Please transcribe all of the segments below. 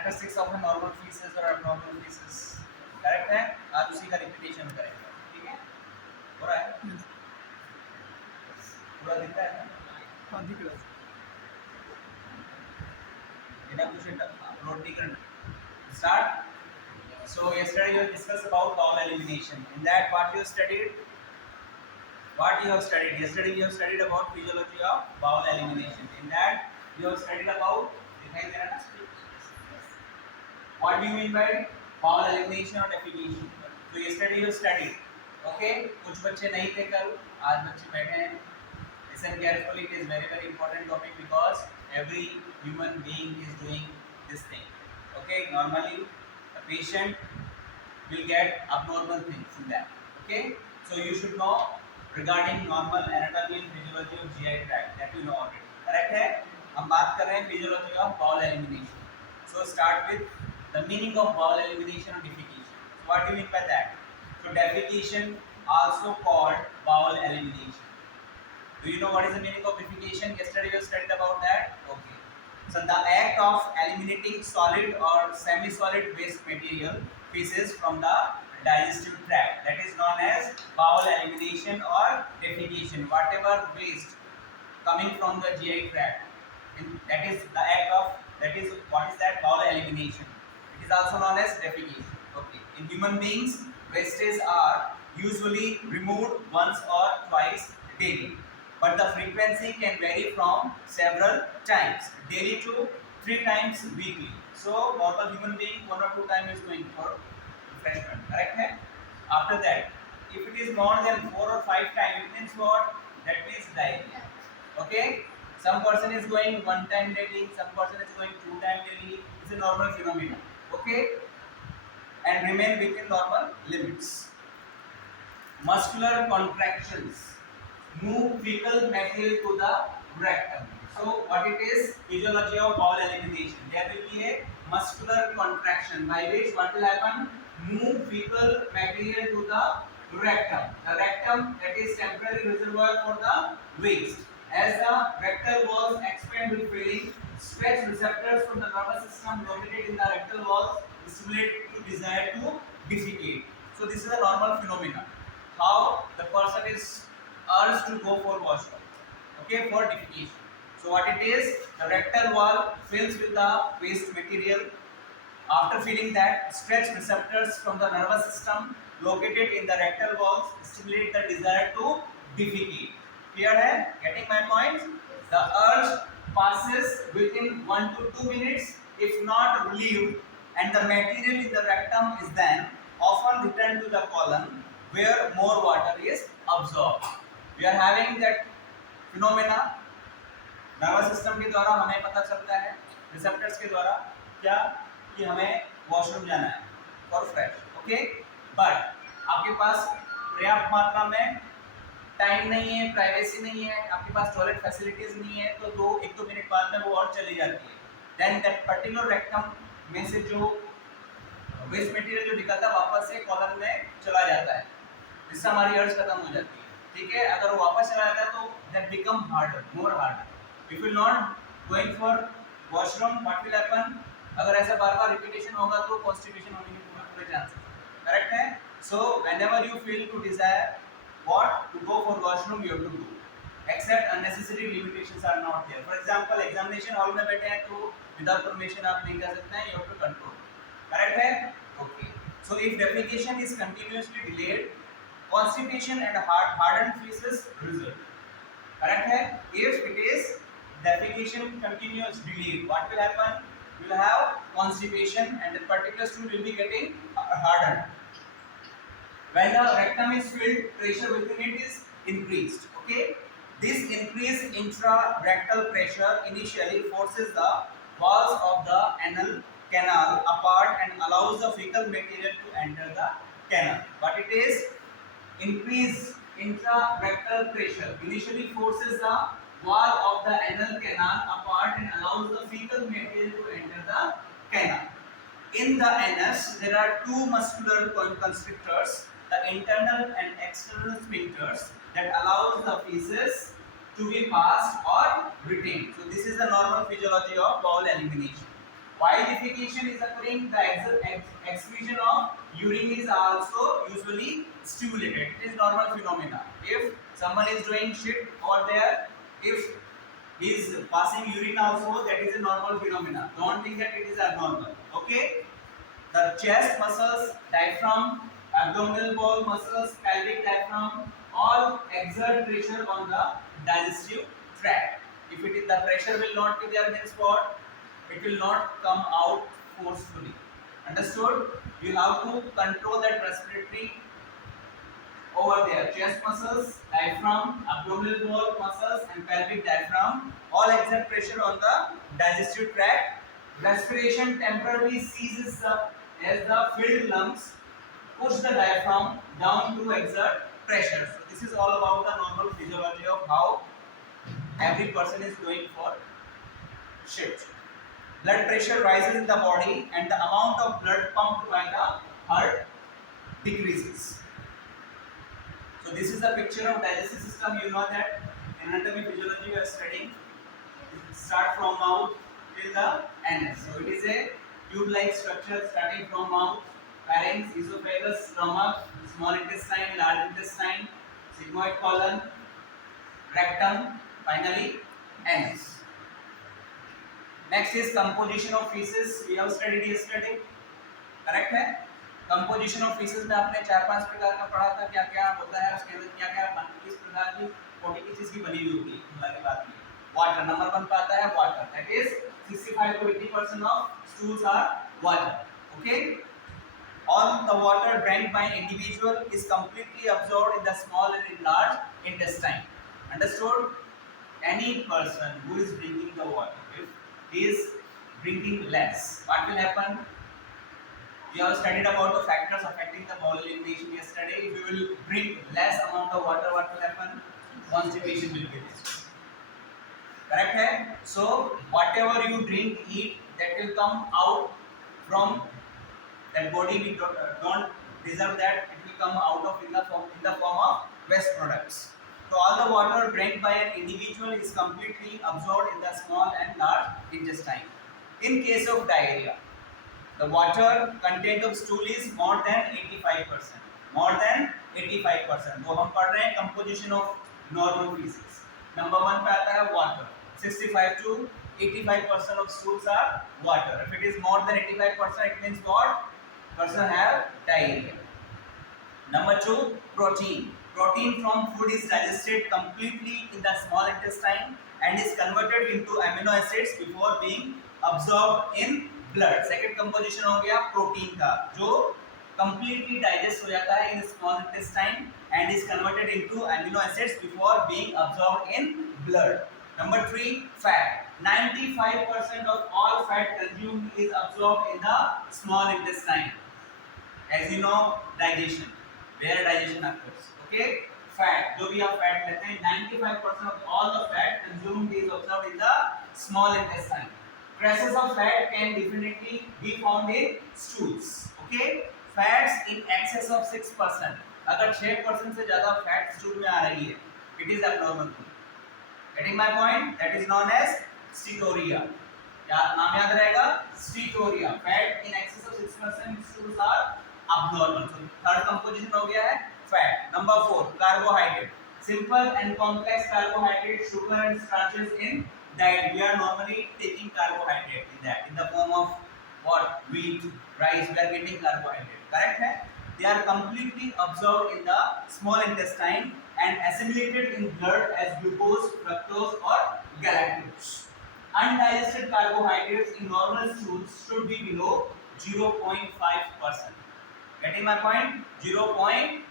Characteristics of a normal faeces और abnormal faeces, correct है? आज उसी का रिपीटेशन करेंगे, ठीक है? हो रहा है? पूरा दिख रहा है ना? हाँ दिख रहा है। बिना कुछ अपलोड नहीं करना. Start. So yesterday you discussed about bowel elimination. In that, what you studied? What you have studied? Yesterday you have studied about physiology of bowel elimination. In that, you have studied about. दिखाई दे रहा है ना? What do you mean by bowel elimination or defecation? So yesterday you studied. Okay? कुछ बच्चे नहीं थे कल, आज बच्चे बैठे हैं. Listen carefully. It is very important topic because every human being is doing this thing. Okay? Normally, a patient will get abnormal things in that. Okay? So you should know regarding normal anatomy and physiology of GI tract that you know already. Correct है? हम बात कर रहे हैं physiology of bowel elimination. So start with the meaning of bowel elimination or defecation. So what do you mean by that? So defecation also called bowel elimination. Do you know what is the meaning of defecation? Yesterday you studied about that. Okay. So the act of eliminating solid or semi-solid waste material, feces from the digestive tract, that is known as bowel elimination or defecation. Whatever waste coming from the GI tract, that is the act of, that is what is that, bowel elimination. It is also known as defecation. Okay. In human beings, wastes are usually removed once or twice daily, but the frequency can vary from several times daily to 3 times weekly. So normal human being 1 or 2 times is going for refreshment, correct है? After that, if it is more than 4 or 5 times, it means what? That means diarrhea. Okay? Some person is going 1 time daily, some person is going 2 times daily. It's a normal phenomenon. Okay? And remain within normal limits. Muscular contractions move fecal material to the rectum. So what it is? Physiology of bowel elimination. There will be a muscular contraction by which what will happen? Move fecal material to the rectum. The rectum, that is temporary reservoir for the waste. As the rectal walls expand with filling, stretch receptors from the nervous system located in the rectal walls stimulate to desire to defecate. So this is a normal phenomenon. How the person is urged to go for washroom, okay, for defecation. So what it is, the rectal wall fills with the waste material. After filling that, stretch receptors from the nervous system located in the rectal walls stimulate the desire to defecate. Clear hai? Getting my point? The urge passes within 1 to 2 minutes if not relieved, and the material in the rectum is then often returned to the colon where more water is absorbed. We are having that phenomena. Nervous system के द्वारा हमें पता चलता है, receptors के द्वारा क्या, कि हमें वॉशरूम जाना है फॉर फ्रेश. ओके, बट आपके पास पर्याप्त मात्रा में टाइम नहीं है, प्राइवेसी नहीं है, आपके पास टॉयलेट फैसिलिटीज नहीं है, तो 1-2 मिनट बाद में वो और चली जाती है. देन दैट पर्टिकुलर रेक्टम में से जो वेस्ट मटेरियल जो निकलता है वापस से कॉलन में चला जाता है, जिससे हमारी अर्ज खत्म हो जाती है. ठीक है, अगर वो वापस चला जाता है तो that become harder, more harder. If you not going for washroom, what will happen? अगर ऐसा बार-बार रिपीटेशन होगा तो कॉन्स्टिपेशन होने के पूरे चांसेस. करेक्ट है? So whenever you feel to desire what to go for washroom, you have to go, except unnecessary limitations are not there. For example, examination hall में बैठे हैं तो without permission आप नहीं कर सकते हैं, you have to control. Correct है? Okay. So if defecation is continuously delayed, constipation and hardened feces result. Correct है? If it is defecation continuous delayed, what will happen? You will have constipation and the particular stool will be getting hardened. When the rectum is filled, pressure within it is increased. Okay, this increased intrarectal pressure initially forces the walls of the anal canal apart and allows the fecal material to enter the canal. But it is increased intrarectal pressure initially forces the wall of the anal canal apart and allows the fecal material to enter the canal. In the anus, there are 2 muscular constrictors, the internal and external sphincters, that allows the feces to be passed or retained. So this is the normal physiology of bowel elimination. While defecation is occurring, the excretion of urine is also usually stimulated. It is normal phenomena. If someone is doing shit over there, if he is passing urine also, that is a normal phenomena. Don't think that it is abnormal. Okay? The chest muscles, diaphragm, abdominal wall muscles, pelvic diaphragm, all exert pressure on the digestive tract. If it is, the pressure will not be there, means what? It will not come out forcefully. Understood? You have to control that respiratory over there. Chest muscles, diaphragm, abdominal wall muscles, and pelvic diaphragm all exert pressure on the digestive tract. Respiration temporarily ceases as the filled lungs push the diaphragm down to exert pressure. So this is all about the normal physiology of how every person is going for shit. Blood pressure rises in the body and the amount of blood pumped by the heart decreases. So this is the picture of digestive system. You know that in anatomy physiology we are studying. Start from mouth till the anus. So it is a tube-like structure starting from mouth, pharynx, esophagus, stomach, small intestine, large intestine, sigmoid colon, rectum, finally anus. Next is composition of feces. We have studied yesterday. Correct है? Composition of faeces में आपने 4-5 प्रकार का पढ़ा था, क्या क्या होता है उसके अंदर, क्या क्या किस प्रकार की बॉडी की चीज की बनी हुई होती है। की बात की वाटर नंबर 1 पे आता है water, that is 65 to 80% of stools are water. Okay, all the water drank by an individual is completely absorbed in the small and in large intestine. Understood? Any person who is drinking the water, if he is drinking less, what will happen? We have studied about the factors affecting the bowel elimination yesterday. If you will drink less amount of water, what will happen? Constipation will be there. Correct hai? So whatever you drink, eat, that will come out from that body. We don't deserve that. It will come out of in the form of waste products. So all the water drank by an individual is completely absorbed in the small and large intestine. In case of diarrhea, the water content of stool is more than 85%. More than 85%. तो हम पढ़ रहे हैं composition of normal feces. Number 1 पे आता है water. 65 to 85% of stools are water. If it is more than 85%, it means what? Person have diarrhea. Number 2, protein. Protein from food is digested completely in the small intestine and is converted into amino acids before being absorbed in blood. Second composition हो गया protein का, जो completely digest हो जाता है in small intestine and is converted into amino acids before being absorbed in blood. Number 3, fat. 95% of all fat consumed is absorbed in the small intestine. As you know, digestion, where digestion occurs. Okay, fat, जो भी आप fat लेते हैं, 95% of all the fat consumed is absorbed in the small intestine. Traces of fat can definitely be found in stools. Okay, fats in excess of 6%. अगर 6% से ज़्यादा fat stool में आ रही है, it is abnormal. Getting my point? That is known as steatorrhea. क्या नाम याद रहेगा? Steatorrhea. Fat in excess of 6% stools are abnormal. So third composition हो गया है fat. Number 4, carbohydrate. Simple and complex carbohydrate, sugar and starches in diet. We are normally taking carbohydrate in that, in the form of what? Wheat, rice. We are getting carbohydrate. Correct है? They are completely absorbed in the small intestine and assimilated in blood as glucose, fructose or galactose. Undigested carbohydrates in normal stools should be below 0.5%. Getting my point? 0.5%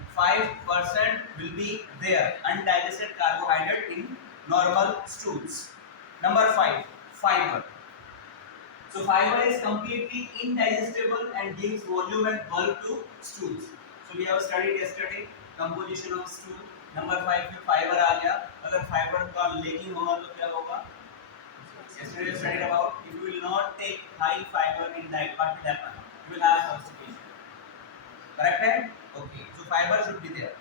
will be there, undigested carbohydrate in normal stools. Number 5, fiber. So fiber is completely indigestible and gives volume and bulk to stools. So we have studied yesterday composition of stool. Number 5 में fiber आ गया. अगर fiber का lacking होगा तो क्या होगा? Yesterday we studied about if you will not take high fiber in diet, what will happen? You will have constipation. Correct है? Okay. So fiber should be there.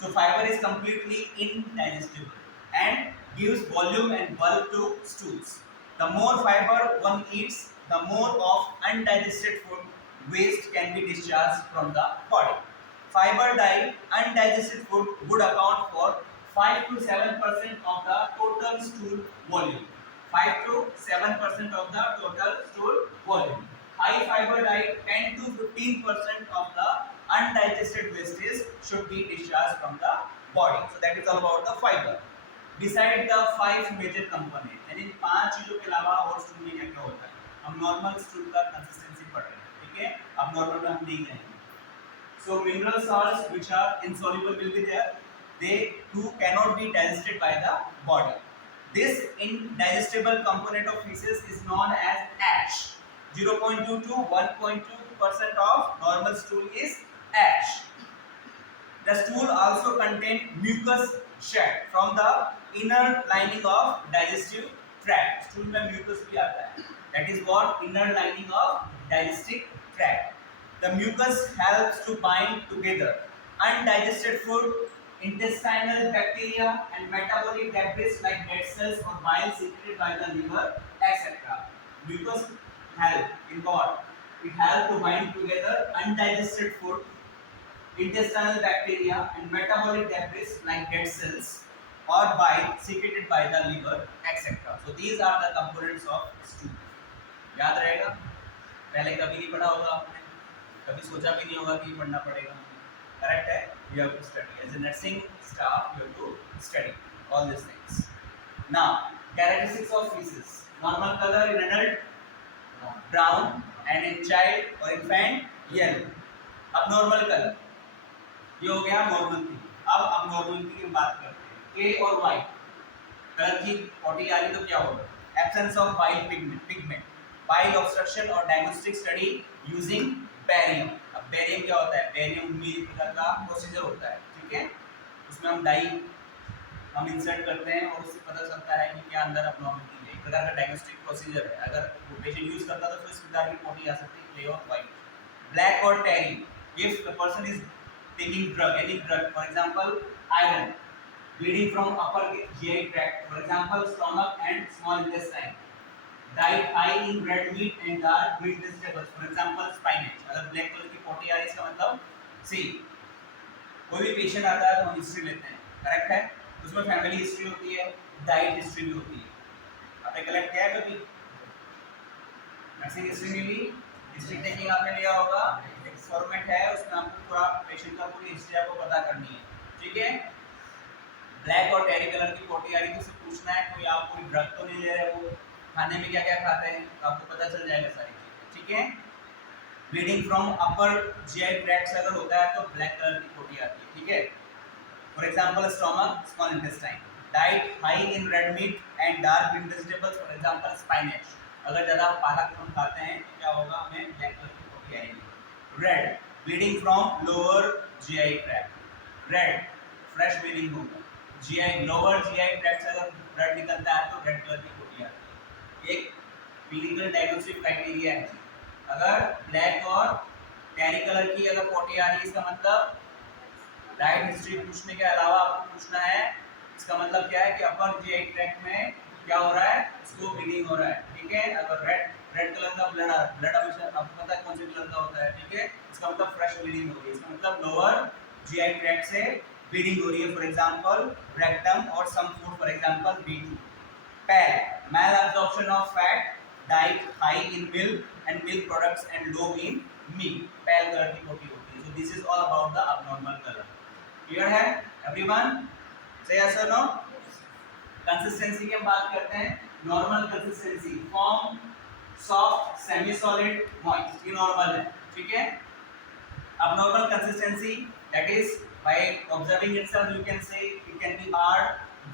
So fiber is completely indigestible and gives volume and bulk to stools. The more fiber one eats, the more of undigested food waste can be discharged from the body. Fiber diet, undigested food would account for 5 to 7% of the total stool volume. 5 to 7% of the total stool volume. High fiber diet, 10 to 15% of the undigested wastage should be discharged from the body. So that is all about the fiber. Beside the 5 major component, यानी 5 चीजों के अलावा और stool में क्या क्या होता है? हम नॉर्मल स्टूल का कंसिस्टेंसी पढ़ रहे हैं, ठीक है? अब नॉर्मल में हम देख रहे हैं. So mineral salts which are insoluble will be there. They too cannot be digested by the body. This indigestible component of feces is known as ash. 0.2 to 1.2% of normal stool is ash. The stool also contains mucus shed from the inner lining of digestive tract. Stool में mucus भी आता है. That is what inner lining of digestive tract. The mucus helps to bind together undigested food, intestinal bacteria, and metabolic debris like dead cells or bile secreted by the liver, etc. Mucus help in what? It helps to bind together undigested food, intestinal bacteria, and metabolic debris like dead cells or bile secreted by the liver, etc. So these are the components of stool. याद रहेगा? पहले कभी नहीं पढ़ा होगा आपने, कभी सोचा भी नहीं होगा कि पढ़ना पड़ेगा. करेक्ट है? You have to study as a nursing staff. You have to study all these things. Now, characteristics of feces. Normal color in adult brown, and in child or infant yellow. Abnormal color. ये हो गया normal थी. अब abnormality की बात करते हैं. A और Y कलर की पॉटी आ रही तो क्या होगा? Absence of bile pigment. Bile obstruction or diagnostic study using barium. अब barium क्या होता है? Barium मील का प्रोसीजर होता है, ठीक है? उसमें हम डाई हम इंसर्ट करते हैं और उससे पता चलता है कि क्या अंदर abnormality है. एक प्रकार का डायग्नोस्टिक प्रोसीजर है. अगर वो पेशेंट यूज करता तो इस प्रकार की पॉटी आ सकती है. Gray और white. Black or tarry. If the person is taking drug, any drug, for example, iron, bleeding from upper GI tract, for example, stomach and small intestine. Diet high in red meat and dark green vegetables, for example, spinach. अगर black colour की पोटी आ रही है इसका मतलब सी कोई भी patient आता है तो हम हिस्ट्री लेते हैं, करेक्ट है? उसमें फैमिली हिस्ट्री होती है, डाइट हिस्ट्री भी होती है. आपने कलेक्ट किया है कभी? नर्सिंग हिस्ट्री में भी हिस्ट्री टेकिंग आपने लिया होगा. एक फॉर्मेट है, उसमें आपको पूरा पेशेंट का पूरी हिस्ट्री आपको पता करनी है, ठीक है? ब्लैक और टेरी कलर की पोटी आ रही है तो उससे पूछना है कोई आप कोई ड्रग तो नहीं ले रहे हो, खाने में क्या क्या खाते हैं, तो आपको पता चल जाएगा सारी चीजें, ठीक है? Bleeding from upper GI tract से अगर होता है तो ब्लैक कलर की पोटी आती है, ठीक है? For example stomach, small intestine. Diet high in red meat and dark green vegetables, for example spinach. अगर ज़्यादा पालक हम खाते हैं तो क्या होगा? हमें ब्लैक कलर की पोटी आएगी. Red, bleeding from lower GI tract. Red fresh bleeding होगा. जीआई लोअर जीआई ट्रैक्ट से अगर ब्लड निकलता है तो रेड कलर की पोटी आती है. एक क्लिनिकल डायग्नोस्टिक क्राइटेरिया है. अगर ब्लैक और टैरी कलर की अगर पोटी आ रही है इसका मतलब डाइट हिस्ट्री पूछने के अलावा आपको पूछना है इसका मतलब क्या है कि अपर जीआई ट्रैक्ट में क्या हो रहा है, उसको ब्लीडिंग हो रहा है, ठीक है? अगर रेड कलर का ब्लड हमेशा आपको पता है कौन से कलर का होता है, ठीक है? इसका मतलब फ्रेश ब्लीडिंग हो रही है. इसका मतलब लोअर जीआई ट्रैक्ट से ब्लीडिंग हो रही है. फॉर एग्जांपल रेक्टम और some food, for example B2. Pale, malabsorption of fat, diet high in milk and milk products and low in meat. Pale colour की पोटी होती है. So this is all about the abnormal colour. Clear है everyone? Say yes और no? Consistency की हम बात करते हैं. Normal consistency, form soft, semi solid, moist, ये नॉर्मल है, ठीक है? Abnormal consistency, that is by observing itself you can say it can be hard,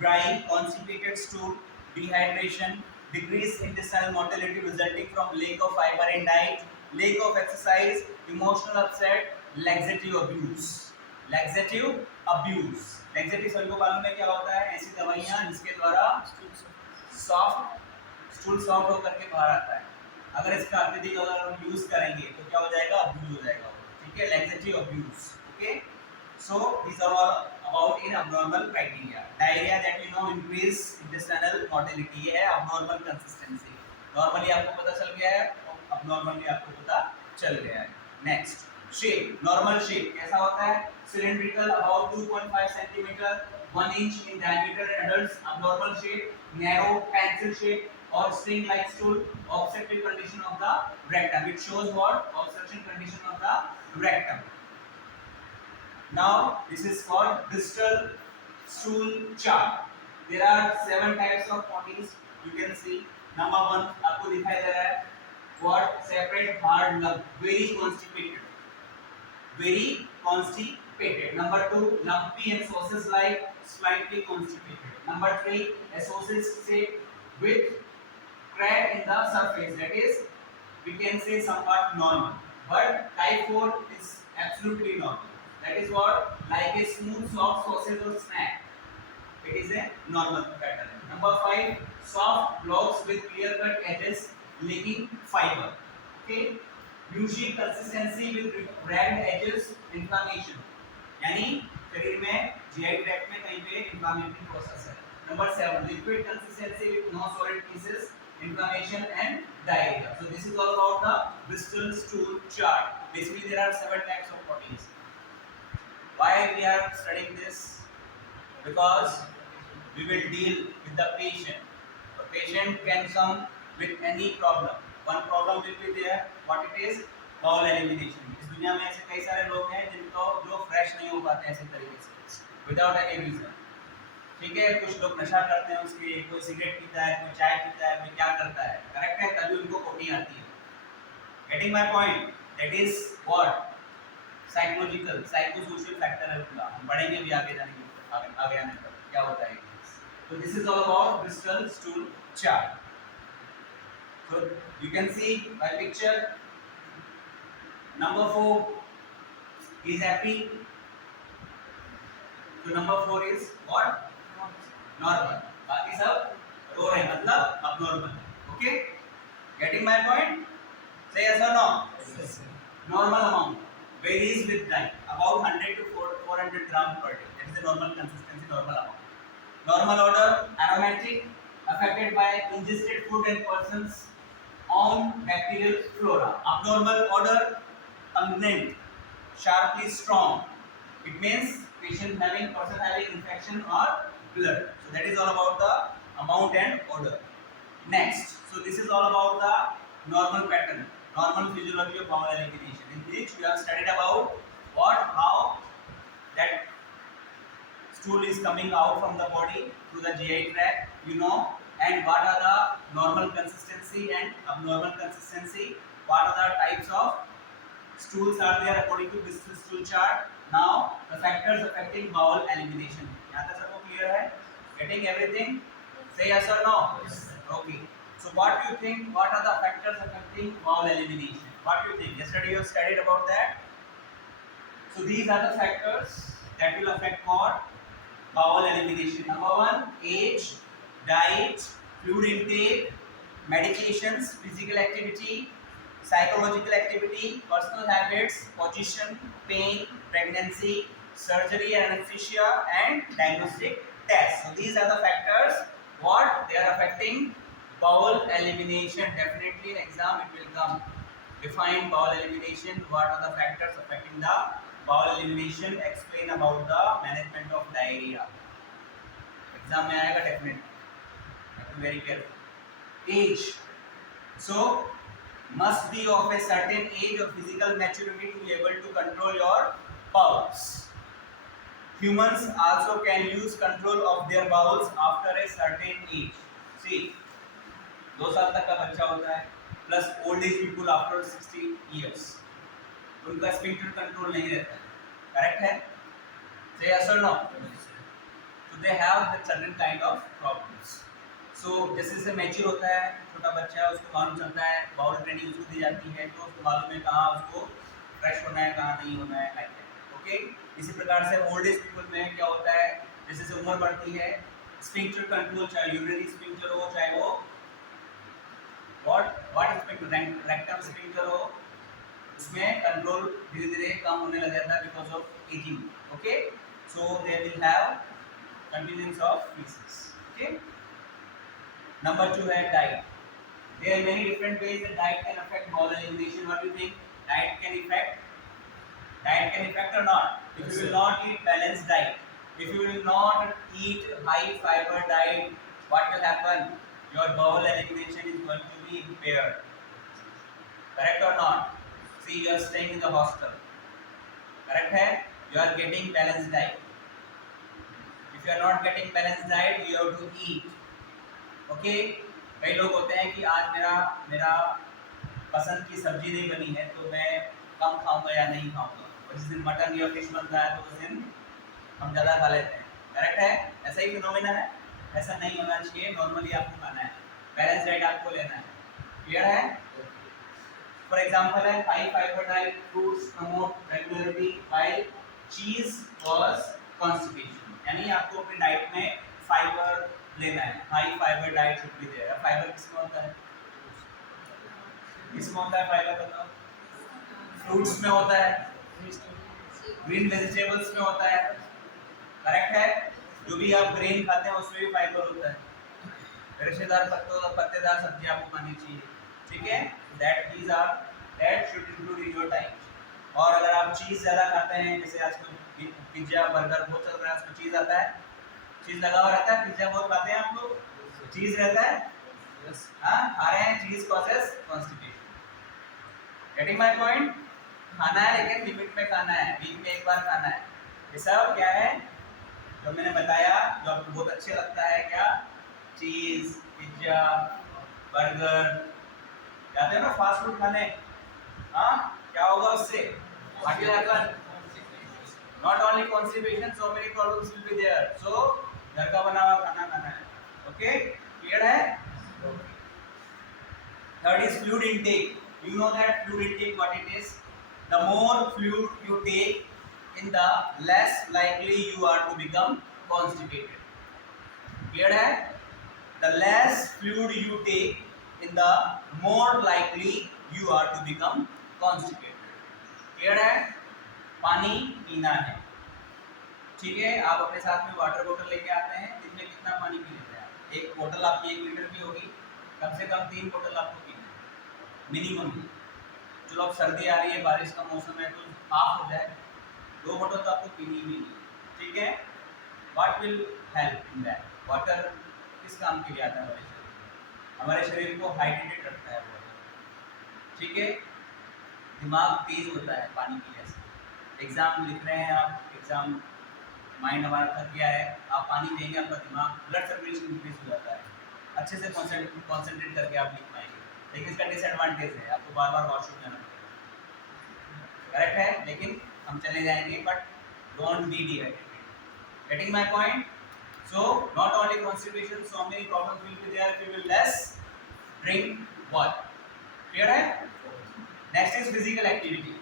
dry, constipated stool, dehydration, decreased intestinal motility resulting from lack of fiber in diet, lack of exercise, emotional upset, laxative abuse. Laxative abuse. Laxative सभी को मालूम है क्या होता है? ऐसी दवाइयाँ जिसके द्वारा स्टूल सॉफ्ट होकर के बाहर आता है. अगर इसका अत्यधिक अगर हम यूज करेंगे तो क्या हो जाएगा? अब्यूज हो जाएगा, ठीक है? laxative abuse. Okay, so these are all about in abnormal criteria. Diarrhea that you know increase intestinal motility, ये है abnormal consistency. नॉर्मली आपको पता चल गया है, अब नॉर्मली आपको पता चल गया है। नेक्स्ट, शेप, नॉर्मल शेप कैसा होता है? Cylindrical, about 2.5 centimetre, 1 inch in diameter in adults. Abnormal shape, narrow, pencil shape or string like stool. Obstructive condition of the rectum. It shows what? Obstruction condition of the rectum. Now this is called Bristol stool chart. There are 7 types of bodies. You can see. Number 1 आपको दिखाई दे रहा है, what? Separate hard lung, very constipated. Very constipated. Number 2, lumpy and sauces like, slightly constipated. Number 3, a sausage shape with crack in the surface, that is, we can say somewhat normal. But type 4 is absolutely normal. That is what? Like a smooth soft sausage or snack. It is a normal pattern. Number 5, soft blocks with clear cut edges lacking fiber. Okay. Usually consistency with ragged edges, inflammation. यानी शरीर में GI tract में कहीं पे inflammatory process है. Number 7, liquid consistency with no solid pieces, inflammation and diarrhea. So this is all about the Bristol stool chart. Basically there are 7 types of proteins. Why we are studying this? Because we will deal with the patient. The patient can come with any problem. One problem will be there. What it is? Bowel elimination. इस दुनिया में ऐसे कई सारे लोग हैं जिनको जो फ्रेश नहीं हो पाते ऐसे तरीके से, विदाउट एनी रीजन. ठीक है, कुछ लोग नशा करते हैं, उसके कोई सिगरेट पीता है, कोई चाय पीता है, कोई क्या करता है, करेक्ट है, तभी उनको पोटी आती है. Getting my point? That is what? Psychological, psychosocial factor है पूरा. हम पढ़ेंगे भी आगे जाने आगे आने पर क्या होता है. So this is all about Bristol stool chart. So you can see by picture. Number 4 is happy. So number 4 is what? Normal. बाकी सब रो रहे हैं, मतलब abnormal. Okay? Getting my point? Say yes or no? Yes. Normal amount varies with time, about 100 to 400 grams per day. That is the normal consistency, normal amount. Normal odor, aromatic, affected by ingested food and person's own bacterial flora. Abnormal odor, pungent, sharply strong. It means person having infection or blood. So that is all about the amount and odor. Next, so this is all about the normal pattern, normal physiology of bowel elimination, in which we have studied about what, how that stool is coming out from the body through the GI tract, and what are the normal consistency and abnormal consistency, what are the types of stools are there according to this stool chart. Now the factors affecting bowel elimination. यहाँ तक सबको clear है? Getting everything? Say yes or no? Yes. Okay. So what do you think? What are the factors affecting bowel elimination? What do you think? Yesterday you studied about that. So these are the factors that will affect what? Bowel elimination. Number 1, age, diet, fluid intake, medications, physical activity, psychological activity, personal habits, position, pain, pregnancy, surgery and anesthesia, and diagnostic tests. So these are the factors what they are affecting bowel elimination. Definitely in exam it will come. Define bowel elimination. What are the factors affecting the bowel elimination? Explain about the management of diarrhea. Exam में आएगा definitely. Have to be very careful. Age. So must be of a certain age or physical maturity to be able to control your bowels. Humans also can use control of their bowels after a certain age. See, 2 साल तक का बच्चा होता है, plus old age people after 60 years. उनका sphincter control नहीं रहता है, correct है? Say yes or no? So they have the certain kind of problems. So जैसे जैसे मैच्योर होता है, छोटा बच्चा है, उसको मालूम चलता है, बाउल ट्रेनिंग उसको दी जाती है, तो उसको मालूम है कहाँ उसको फ्रेश होना है, कहाँ नहीं होना है, लाइक दैट. ओके, इसी प्रकार से ओल्ड एज पीपल में क्या होता है, जैसे जैसे उम्र बढ़ती है, स्फिंक्टर कंट्रोल, चाहे यूरिनरी स्फिंक्टर हो, चाहे वो व्हाट स्फिंक्टर, रेक्टम स्फिंक्टर हो, उसमें कंट्रोल धीरे धीरे कम होने लग जाता है because of ageing. Okay, so they will have continuance of faeces. Okay, number 2 है diet. There are many different ways that diet can affect bowel elimination. What do you think? Diet can affect? Diet can affect or not? If Yes, you will sir. not eat balanced diet, if you will not eat high fiber diet, what will happen? Your bowel elimination is going to be impaired. Correct or not? See, you are staying in the hostel. Correct है? You are getting balanced diet. If you are not getting balanced diet, you have to eat. Okay कई लोग होते हैं कि आज मेरा मेरा पसंद की सब्जी नहीं बनी है तो मैं कम खाऊंगा या नहीं खाऊंगा और जिस दिन मटन या फिश बनता है तो उस दिन हम ज़्यादा खा लेते हैं करेक्ट है ऐसा ही फिनोमेना है ऐसा नहीं होना चाहिए नॉर्मली आपको खाना है बैलेंस डाइट आपको लेना है क्लियर है फॉर एग्जांपल है high fibre diet fruits promote regularity while cheese cause constipation यानी आपको अपनी डाइट में फाइबर लेना है high fibre diet should be there fibre किसमें होता है किसमें होता है फाइबर बताओ फ्रूट्स में होता है ग्रीन वेजिटेबल्स में होता है करेक्ट है जो भी आप ग्रेन खाते हैं उसमें भी फाइबर होता है रेशेदार पत्तेदार सब्जी आपको खानी चाहिए ठीक है that should include in your diet और अगर आप चीज़ ज़्यादा खाते हैं जैसे आजकल पिज्ज़ा बर्गर बहुत चल रहा है उसमें चीज़ आता है चीज़ लगा हुआ रहता है पिज्ज़ा बहुत खाते हैं आप लोग चीज़ रहता है हाँ खा रहे हैं cheese causes constipation getting my point खाना है लेकिन लिमिट में खाना है वीक में एक बार खाना है ये सब क्या है जो मैंने बताया जो आपको बहुत अच्छे लगता है क्या चीज़ पिज्ज़ा बर्गर जाते हैं ना फास्ट फूड खाने हाँ क्या होगा उससे what will happen not only constipation so many problems will be there so घर का बना हुआ खाना खाना है ओके क्लियर है third is fluid intake you know that fluid intake what it is the more fluid you take in the less likely you are to become constipated clear है the less fluid you take in the more likely you are to become constipated clear है पानी पीना है ठीक है आप अपने साथ में वाटर बोतल लेके आते हैं दिन में कितना पानी पी लेते हैं एक बोतल आपकी 1 लीटर की होगी कम से कम 3 बोतल आपको पीना है मिनिमम चलो अब सर्दी आ रही है बारिश का मौसम है तो हाफ हो जाए 2 बोतल तो आपको पीनी ही नहीं ठीक है what will help in that water किस काम के लिए आता है हमारे शरीर को हाइड्रेटेड रखता है वाटर ठीक है दिमाग तेज होता है पानी पीने से एग्ज़ाम लिख रहे हैं आप एग्ज़ाम माइंड हमारा थक गया है आप पानी देंगे आपका दिमाग ब्लड सर्कुलेशन इंक्रीज हो जाता है अच्छे से कॉन्सेंट्रेट करके आप लिख पाएंगे लेकिन इसका डिसएडवांटेज है आपको बार बार वॉशरूम जाना पड़ेगा करेक्ट है लेकिन हम चले जाएंगे but don't be dehydrated getting my point so not only constipation so many problems will be there if you will less drink water clear hai next is physical activity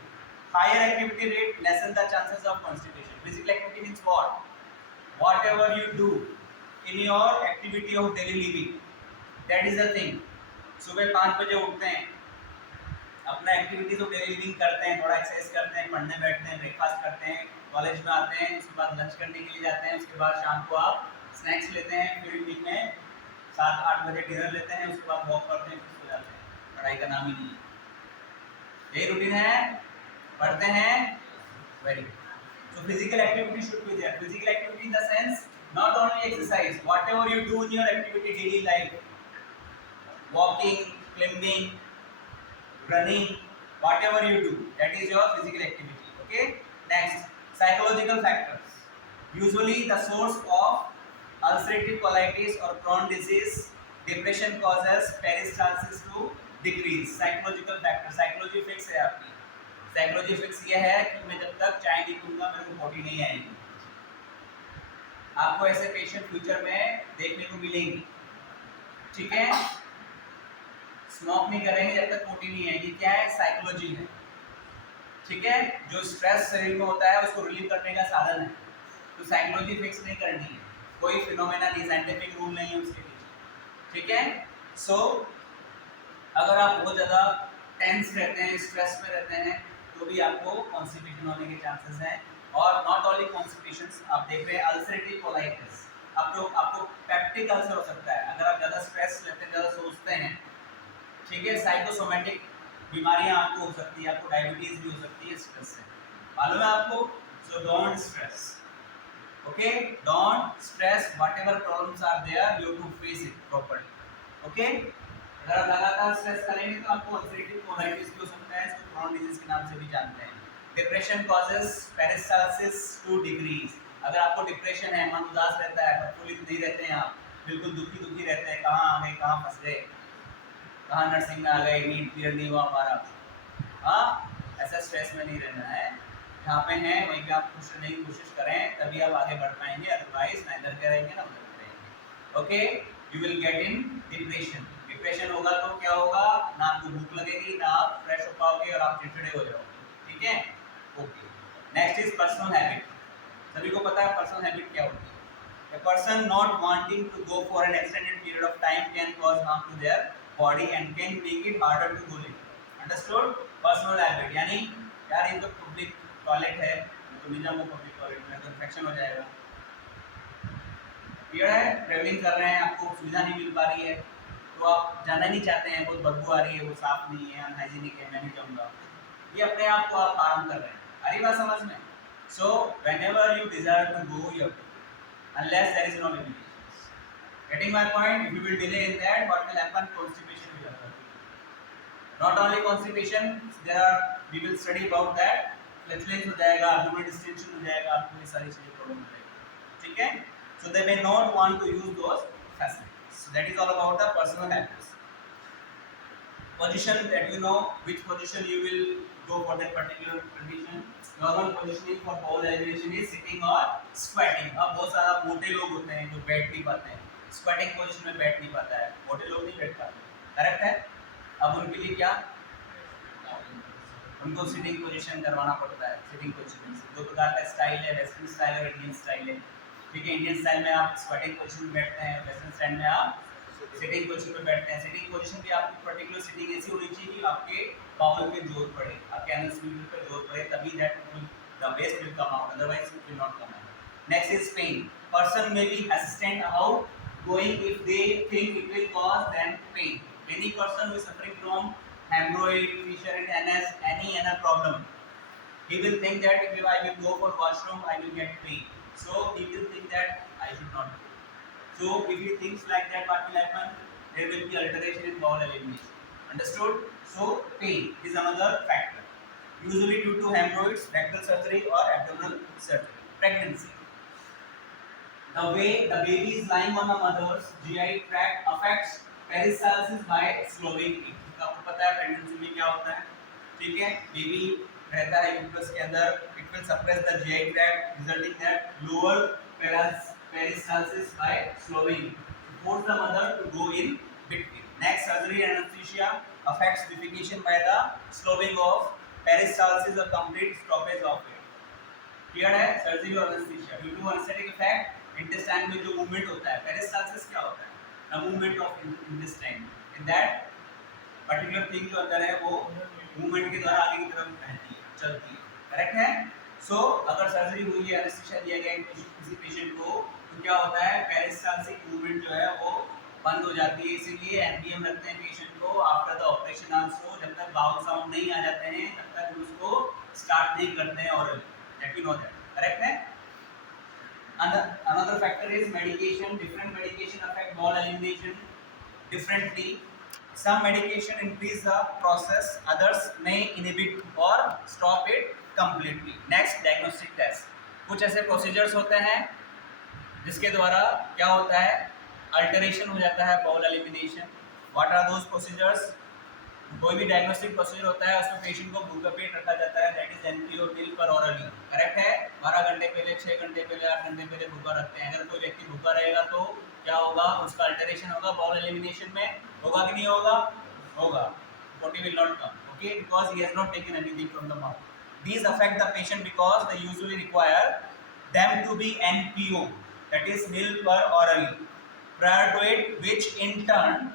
higher activity rate lessen the chances of constipation physical activity means what whatever you do in your activity of daily living that is the thing सुबह 5 बजे उठते हैं अपना activities of daily living करते हैं थोड़ा exercise करते हैं पढ़ने बैठते हैं ब्रेकफास्ट करते हैं कॉलेज में आते हैं उसके बाद लंच करने के लिए जाते हैं उसके बाद शाम को आप स्नैक्स लेते हैं फिर इवनिंग में 7-8 बजे डिनर लेते हैं उसके बाद वॉक करते हैं फिर सो जाते हैं पढ़ाई का नाम ही नहीं है यही रूटीन है पढ़ते हैं very so physical activity should be there physical activity in the sense not only exercise whatever you do in your activity daily life walking climbing running whatever you do that is your physical activity okay next psychological factors usually the source of ulcerative colitis or Crohn's disease depression causes peristalsis to decrease psychological factor psychology fix है आपकी psychology fix ये है कि मैं जब तक चाय नहीं पीऊंगा मेरे को बॉडी नहीं आएगी आपको ऐसे पेशेंट फ्यूचर में देखने को मिलेंगे ठीक है स्मोक नहीं करेंगे जब तक पोटी नहीं आएगी क्या है साइकोलॉजी है ठीक है जो स्ट्रेस शरीर में होता है उसको रिलीव करने का साधन है तो साइकोलॉजी फिक्स नहीं करनी है कोई फिनोमेना नहीं साइंटिफिक रूल नहीं है उसके पीछे ठीक है सो अगर आप बहुत ज़्यादा टेंस रहते हैं स्ट्रेस में रहते हैं तो भी आपको कॉन्स्टिपेशन होने के चांसेस हैं और नॉट ओनली कॉन्स्टिपेशन आप देख रहे हैं अल्सरेटिव कोलाइटिस आपको पेप्टिक अल्सर हो सकता है अगर आप ज़्यादा स्ट्रेस लेते हैं ज़्यादा सोचते हैं ठीक है, साइकोसोमेटिक बीमारियां आपको हो सकती है, आपको डायबिटीज भी हो सकती है स्ट्रेस से, मालूम है आपको? So don't stress, okay, don't stress, whatever problems are there you to face it properly, okay. अगर आप लगातार स्ट्रेस करेंगे तो आपको अल्सरेटिव कोलाइटिस भी हो सकता है, इसको क्रोन डिजीज के नाम से भी जानते हैं। Depression causes peristalsis to decrease, अगर आपको डिप्रेशन है, मन उदास रहता है, प्रफुल्लित नहीं रहते हैं, आप बिल्कुल दुखी दुखी रहते हैं, कहाँ आ गए, कहाँ फंस गए, कहाँ नर्सिंग में आ गए, नीट क्लियर नहीं हुआ हमारा, हाँ, ऐसा स्ट्रेस में नहीं रहना है, जहाँ पे हैं वहीं पे आप खुश रहने की कोशिश करें, तभी आप आगे बढ़ पाएंगे, अदरवाइज ना इधर के रहेंगे ना उधर के रहेंगे, okay. You will get in depression, depression होगा तो क्या होगा, ना आपको भूख लगेगी, ना आप फ्रेश हो पाओगे और आप चिड़चिड़े हो जाओगे, ठीक है, okay. Next is personal habit, सभी को पता है पर्सनल हैबिट क्या होती है। A person not wanting to go for an extended period of time can cause harm to their body and can make it harder to go later. Understood? Personal habit यानी यार ये तो public toilet है, मैं तो नहीं जाऊँगा public toilet में, तो इन्फेक्शन हो जाएगा। क्लियर है? ट्रेवलिंग कर रहे हैं, आपको सुविधा नहीं मिल पा रही है, तो आप जाना नहीं चाहते हैं, बहुत बदबू आ रही है, वो साफ नहीं है, अनहाइजीनिक है, मैं नहीं जाऊँगा। ये अपने आप को आप हार्म कर रहे हैं। आ रही बात समझ में? So whenever you desire to go, you have to go, unless there is no limitations. Getting my point? If you will delay in that, what will happen? Constipation will occur. Not only constipation, there are, we will study about that. Flatulence हो जाएगा, abdominal distension हो जाएगा, आपको ये सारी चीजें problem हो जाएगी, ठीक है? So they may not want to use those facilities. So that is all about the personal habits. Position, that you know which position you will go for that particular condition. Normal positioning for bowel elevation is sitting or squatting. अब बहुत सारा मोटे लोग होते हैं जो बैठ नहीं पाते हैं, स्क्वाटिंग पोजीशन में बैठ नहीं पाता है, मोटे लोग नहीं बैठ पाते, करेक्ट है? अब उनके लिए क्या, उनको सिटिंग पोजीशन करवाना पड़ता है। सिटिंग पोजीशन दो प्रकार का स्टाइल है, वेस्टर्न स्टाइल और इंडियन स्टाइल है, ठीक है। इंडियन स्टाइल में आप स्क्वाटिंग पोजीशन में बैठते हैं, वेस्टर्न स्टाइल में आप सिटिंग पोजीशन में बैठते हैं। सिटिंग पोजीशन भी आपकी पर्टिकुलर सिटिंग ऐसी होनी चाहिए कि आपके बाउल पे जोर पड़े, आपके एनल स्पीकर पे जोर पड़े, तभी that the waste will come out, otherwise it will not come out. Next is pain, person may be hesitant about going if they think it will cause them pain. Many person who is suffering from hemorrhoid, fissure in anus, any anal problem, he will think that if I will go for washroom, I will get pain. So he will think that I should not go. So if he thinks like that, what will happen? There will be alteration in bowel elimination. Understood? So pain is another factor. Usually due to hemorrhoids, rectal surgery or abdominal surgery. Pregnancy. The way the baby is lying on the mother's GI tract affects peristalsis by slowing it. आपको पता है pregnancy में क्या होता है, ठीक है? Baby रहता है यूट्रस के अंदर, it will suppress the GI tract, resulting that lower peristalsis by slowing, force the mother to go in between. Next, surgery and anesthesia affects defecation by the slowing of peristalsis or complete stoppage of it. Clear है? Surgery और anaesthesia due to anaesthetic effect, intestine में जो movement होता है, peristalsis क्या होता है? The movement of intestine, in that particular thing जो अंदर है वो मूवमेंट के द्वारा आगे की तरफ बहती है, चलती है, करेक्ट है? सो अगर सर्जरी हुई है, एनेस्थीसिया दिया गया किसी पेशेंट को, तो क्या होता है, पेरिस्टाल्सिक मूवमेंट जो है वो बंद हो जाती है। इसीलिए एनबीएम रखते हैं पेशेंट को आफ्टर द ऑपरेशन आल्सो, जब तक बाउल साउंड नहीं आ जाते हैं तब तक उसको स्टार्ट नहीं करते हैं ऑरल, that you know that, correct है? Another factor is medication. Different medication affect bowel elimination differently. Some medication increase the process, others may inhibit or stop it completely. Next, diagnostic test. कुछ ऐसे procedures होते हैं जिसके द्वारा क्या होता है, अल्टरेशन हो जाता है bowel elimination. What are those procedures? कोई भी डायग्नोस्टिक प्रोसीजर होता है उसमें पेशेंट को भूखा पेट रखा जाता है, दैट इज एनपीओ टिल पर ऑरली, करेक्ट है? 12 घंटे पहले, 6 घंटे पहले, 8 घंटे पहले भूखा रखते हैं। अगर कोई व्यक्ति भूखा रहेगा तो क्या होगा, उसका अल्टरेशन होगा बाउल एलिमिनेशन में, होगा कि नहीं होगा? होगा, body will not come, okay, because he has not taken anything from the mouth. These affect the patient because they usually require them to be NPO, that is nil per orally, prior to it, which in turn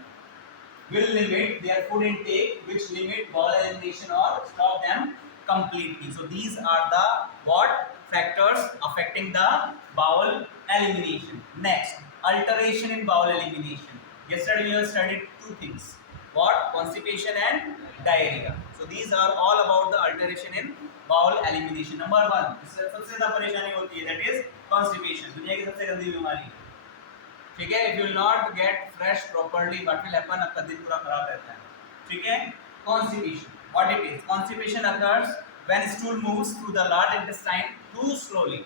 will limit their food intake, which limit bowel elimination or stop them completely. So these are the what factors affecting the bowel elimination. Next, alteration in bowel elimination. Yesterday we have studied two things. what? Constipation and diarrhea. So these are all about the alteration in bowel elimination. Number 1 सबसे ज़्यादा परेशानी होती है, that is constipation. दुनिया की सबसे गंदी बीमारी, ठीक है. If you will not get fresh properly, what will happen? आपका दिन पूरा खराब रहता है, ठीक है. Constipation, what it is? Constipation occurs when stool moves through the large intestine too slowly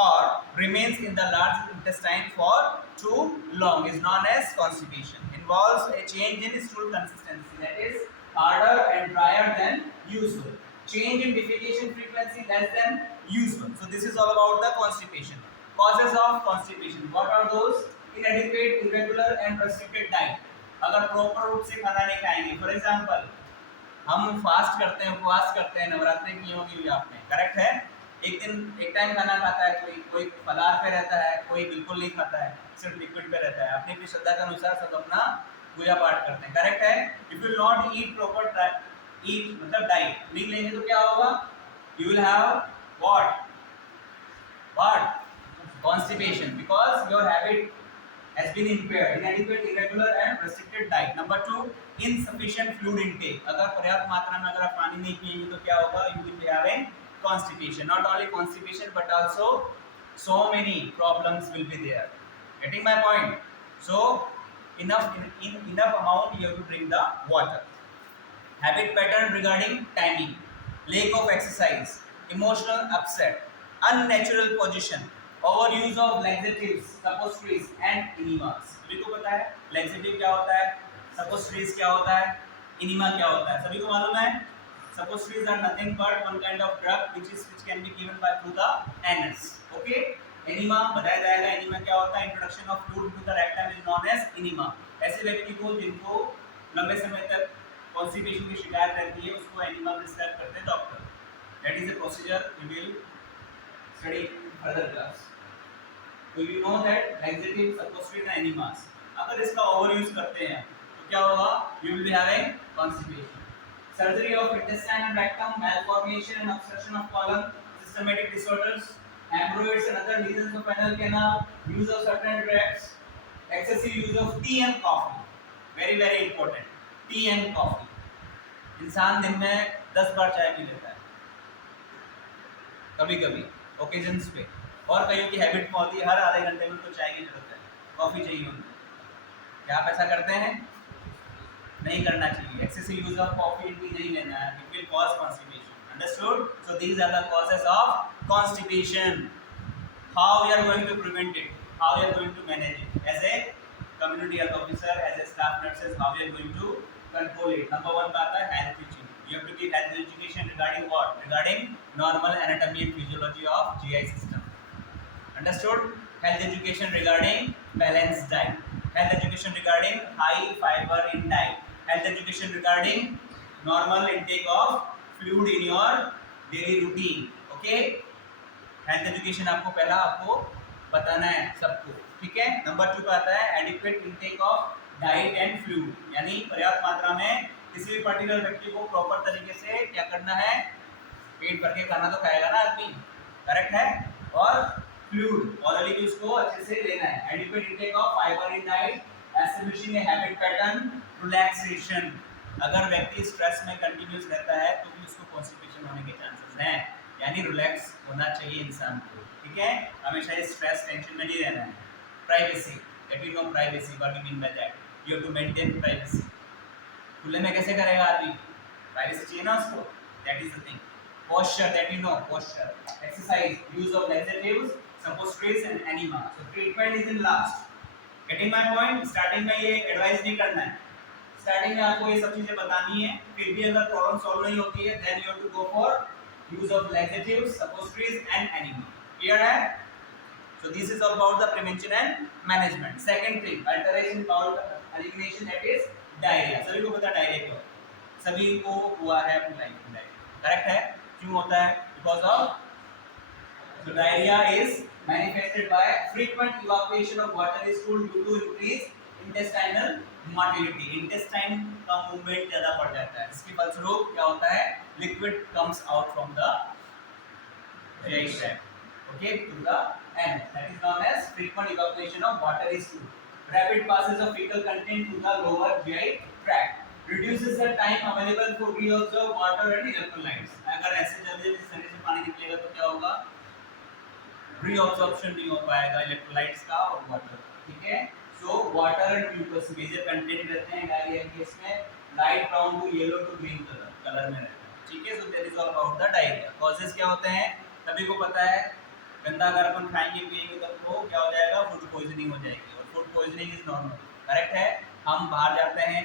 or remains in the large intestine for too long is known as constipation. Involves a change in stool consistency, that is harder and drier than usual. Change in defecation frequency less than usual. So this is all about the constipation. Causes of constipation. What are those? Inadequate, irregular and restricted diet. अगर proper रूप से खाना नहीं खाएंगे, for example हम fast करते हैं, उपवास करते हैं, नवरात्रि की होगी भी आपने, करेक्ट है. एक दिन एक टाइम खाना खाता है, कोई फलाहार पे रहता है, कोई बिल्कुल नहीं खाता है, सिर्फ लिक्विड पे रहता है. अपनी अपनी श्रद्धा के अनुसार सब अपना पूजा पाठ करते हैं, करेक्ट है. If you not eat proper eat मतलब डाइट नहीं लेंगे तो क्या होगा? You will have what constipation because your habit has been impaired. Inadequate, irregular and restricted diet. Number 2, insufficient fluid intake. अगर पर्याप्त मात्रा में अगर आप पानी नहीं पिएंगे तो क्या होगा? You will be having constipation. Not only constipation but also so many problems will be there. Getting my point? So enough amount you have to drink the water. Habit pattern regarding timing, lack of exercise, emotional upset, unnatural position, overuse of laxatives, suppositories and enemas. सभी को पता है laxative क्या होता है, suppositories क्या होता है, enema क्या होता है, सभी को मालूम है. Suppositories are nothing but one kind of drug which can be given by through the anus. Okay. Enema बताया जाएगा. enema क्या होता है? Introduction of fluid to the rectum is known as enema. ऐसे व्यक्ति को जिनको लंबे समय तक कॉन्स्टिपेशन की शिकायत रहती है उसको एनिमा प्रिस्क्राइब करते हैं doctor. That is a procedure we will study further class. तो you know that laxative, suppository and enemas. अगर इसका ओवर यूज करते हैं तो क्या होगा? You will be having constipation. Surgery of intestine and rectum, malformation and obstruction of colon, systematic disorders, hemorrhoids and other lesions of anal canal, use of certain drugs, excessive use of tea and coffee. Very very important. T and coffee. इंसान दिन में 10 बार चाय P लेता है, कभी कभी occasions पे, और कईयों की हैबिट में होती है हर आधे घंटे में तो चाय की जरूरत है, कॉफी चाहिए उनको. क्या आप ऐसा करते हैं? नहीं करना चाहिए. Excessive use of coffee tea नहीं लेना है. It will cause constipation. Understood? So these are the causes of constipation. How we are going to prevent it, how we are going to manage it as a community health officer, as a staff nurses, how we are going to control it. Number 1 का आता है health teaching. You have to give health education regarding what? Regarding normal anatomy and physiology of GI system. Understood? Health education regarding balanced diet. Health education regarding high fiber in diet. Health education regarding normal intake of fluid in your daily routine. Okay? Health education आपको बताना है सबको, ठीक है. Number 2 पे आता है adequate intake of diet and fluid, यानी पर्याप्त मात्रा में किसी भी पर्टिकुलर व्यक्ति को प्रॉपर तरीके से क्या करना है? पेट भर के खाना तो खाएगा ना आदमी, करेक्ट है. और फ्लूइड ऑलरेडी भी उसको अच्छे से लेना है. Adequate intake of fibre in diet, establishing a habit pattern, relaxation. अगर व्यक्ति स्ट्रेस में कंटिन्यूस रहता है तो भी उसको कॉन्स्टिपेशन होने के चांसेस हैं, यानी रिलैक्स होना चाहिए इंसान को, ठीक है. हमेशा स्ट्रेस टेंशन में नहीं रहना है. Privacy, that you know privacy, what we mean by that, you have to maintain privacy. खुले में कैसे करेगा आदमी? प्राइवेसी चाहिए ना उसको, that is the thing. Posture, that you know posture. Exercise, use of laxatives, suppositories and enema. So treatment is in last. Getting my point? Starting में ये एडवाइस नहीं करना है, स्टार्टिंग में आपको ये सब चीजें बतानी है. फिर भी अगर प्रॉब्लम सॉल्व नहीं होती है then you have to go for use of laxatives, suppositories and enema. Clear है? So this is all about the prevention and management. Second thing, alteration bowel elimination, that is diarrhea. सभी को पता है diarrhoea क्यों? सभी को हुआ है अपनी लाइफ में. करेक्ट है? क्यों होता है? Because of so diarrhea is manifested by frequent evacuation of watery stool due to increased intestinal motility. intestine का मूवमेंट ज़्यादा बढ़ जाता है, इसके फलस्वरूप क्या होता है? Liquid comes out from the GI tract, okay, to the anus. That is known as frequent evacuation of watery stool. Rapid passes of fecal content to the lower GI tract. reduces the time available for reabsorb water and electrolytes. अगर ऐसे जल्दी जल्दी शरीर से पानी निकलेगा तो क्या होगा, reabsorption नहीं हो पाएगा इलेक्ट्रोलाइट्स का और वाटर, ठीक है। So water and glucose major content रहते हैं डायरिया के इसमें, light brown to yellow to green colour में रहता है, ठीक है। So that is all about the diarrhoea. Causes क्या होते हैं सभी को पता है, गंदा अगर अपन खाएंगे पिएंगे तो वो क्या हो जाएगा, फूड पॉइजनिंग हो जाएगी, और food poisoning is normal, correct है। हम बाहर जाते हैं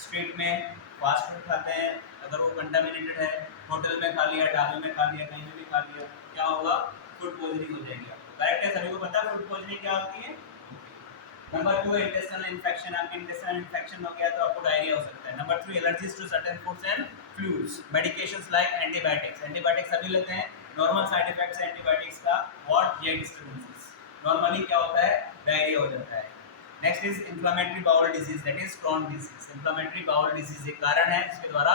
स्ट्रीट में फास्ट फूड खाते हैं, अगर वो कंटामिनेटेड है, होटल में खा लिया, ढाबे में खा लिया, कहीं भी खा लिया, क्या होगा, फूड पॉइजनिंग हो जाएगी आपको, करेक्ट है। सभी को पता है फूड पॉइजनिंग क्या होती है। नंबर 2 है इंटेस्टाइनल इन्फेक्शन, आपके इंटेस्टाइनल इन्फेक्शन हो गया तो आपको डायरिया हो सकता है। Number 3 allergies to certain foods and fluids, medications like antibiotics, antibiotics सभी लेते हैं, नॉर्मल साइड इफेक्ट्स है एंटीबायोटिक्स का, व्हाट जीआई डिस्टर्बेंसेस, नॉर्मली क्या होता है, डायरिया हो जाता है। Next is inflammatory bowel disease, that is Crohn disease. Inflammatory bowel disease एक कारण है जिसके द्वारा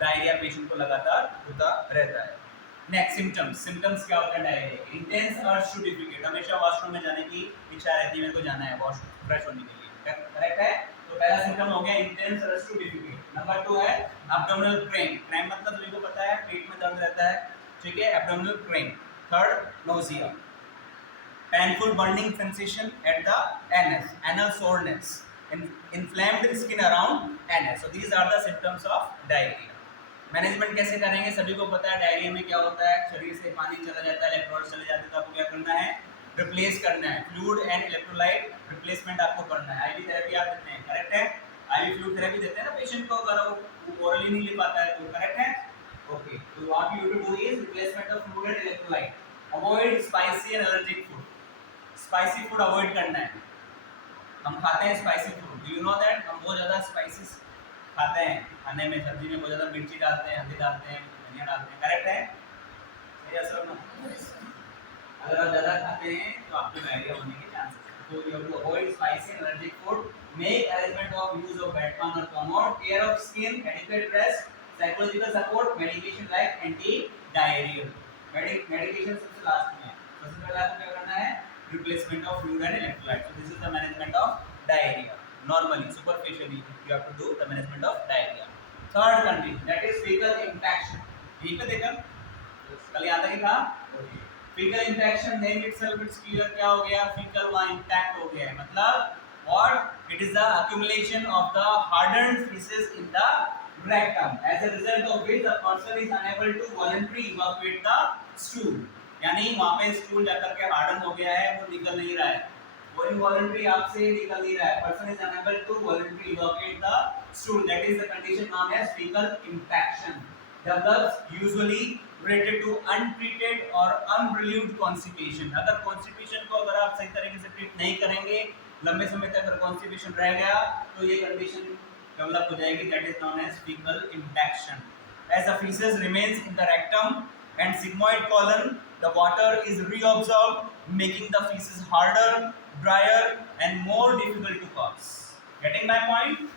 डायरिया पेशेंट को लगातार होता रहता है। नेक्स्ट सिम्टम्स, सिम्टम्स क्या होता है diarrhoea, intense urge to defecate, हमेशा वॉशरूम में जाने की इच्छा रहती है, मेरे को जाना है वॉशरूम फ्रेश होने के लिए, करेक्ट है। तो पहला सिम्टम हो गया intense urge to defecate. Number 2 है एब्डोमिनल क्रेम, क्रेम मतलब सभी को पता है पेट में दर्द रहता है, ठीक है, abdominal cramp. Third nausea, painful burning sensation at the anus, anal soreness, inflamed skin around anus. So these are the symptoms of diarrhea. Management कैसे करेंगे, सभी को पता है डायरिया में क्या होता है, शरीर से पानी चला जाता है, इलेक्ट्रोलाइट चले जाते हैं, तो आपको क्या करना है, रिप्लेस करना है, फ्लूइड एंड इलेक्ट्रोलाइट रिप्लेसमेंट आपको करना है। आईवी थेरेपी आप देते हैं, करेक्ट है, आईवी फ्लूइड थेरेपी देते हैं ना पेशेंट को, अगर वो ओरली नहीं ले पाता है तो, करेक्ट है। ओके, तो what you to do is replacement of fluid and electrolyte, avoid spicy and allergic food, spicy food avoid करना है। हम खाते हैं spicy food, do you know that, हम बहुत ज़्यादा स्पाइसी खाते हैं, खाने में सब्जी में बहुत ज़्यादा मिर्ची डालते हैं, हल्दी डालते हैं, धनिया डालते हैं, करेक्ट है, सही है सर ना। अगर आप ज़्यादा खाते हैं तो आपको डायरिया होने के चांसेस हैं, तो you have to avoid spicy and allergic food, make arrangement of use of bedpan और commode, care of skin, adequate rest, psychological support, medication like anti diarrhoeal, medication सबसे लास्ट में है। सबसे पहले आपको क्या करना है, replacement of fluid and electrolyte. So this is the management of diarrhea. Normally, superficially, you have to do the management of diarrhea. Third condition, that is fecal infection. यही पे देखा, कल याद है था? Fecal infection, name itself it's clear क्या हो गया? Fecal वहाँ impact हो गया है, मतलब what? It is the accumulation of the hardened feces in the rectum. As a result of which the person is unable to voluntarily evacuate the stool. यानी वहाँ पे स्टूल जाकर के हार्डन हो गया है, वो निकल नहीं रहा है, वो इनवॉलंटरी आपसे निकल नहीं रहा है, person is unable to voluntary evacuate the stool, that is the condition known as faecal infection, develops usually related to untreated or unrelieved constipation. अगर constipation को अगर आप सही तरीके से ट्रीट नहीं करेंगे, लंबे समय तक अगर constipation रह गया तो ये कंडीशन डेवलप हो जाएगी, that is known as fecal infection. As the feces remains in the rectum and sigmoid colon, the water is reabsorbed, making the feces harder, drier, and more difficult to pass. Getting my point?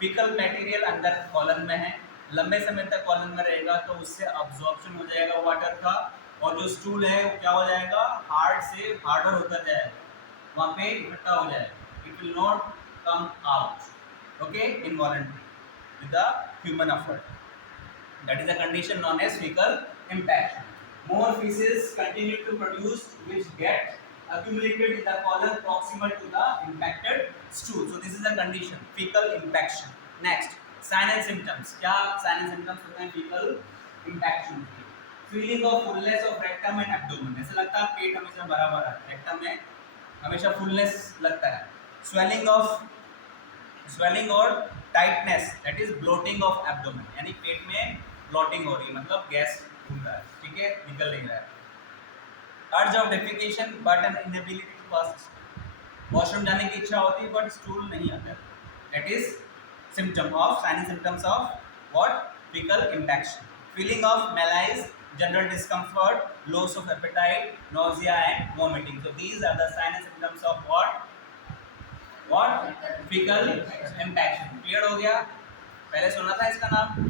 Fecal material अंदर colon में है, लंबे समय तक colon में रहेगा तो उससे अब्जॉर्प्शन हो जाएगा वाटर का, और जो स्टूल है वो क्या हो जाएगा, हार्ड से हार्डर होता जाएगा, वहाँ पे इकट्ठा हो जाएगा, it will not come out, okay, involuntary with the human effort. That is a condition known as fecal infection. More feces continue to produce which get accumulated in the colon proximal to the infected stool. So this is the condition, fecal infection. Next, sign and symptoms. क्या sign and symptoms होते हैं fecal infection के? Feeling of fullness of rectum and abdomen. ऐसा लगता है पेट हमेशा भरा भरा है, rectum में हमेशा fullness लगता है. Swelling और tightness, that is bloating of abdomen, यानी पेट में ब्लोटिंग हो रही है, मतलब गैस घूम रहा है, ठीक है, निकल नहीं रहा है. Urge of defecation but an inability to pass, washroom जाने की इच्छा होती है बट स्टूल नहीं आता है, that is symptom of sine symptoms of what, faecal infection. Feeling of malaise, general discomfort, loss of appetite, nausea and vomiting. So these are the signs and symptoms of what fecal infection. Clear हो गया? पहले सुना था इसका नाम,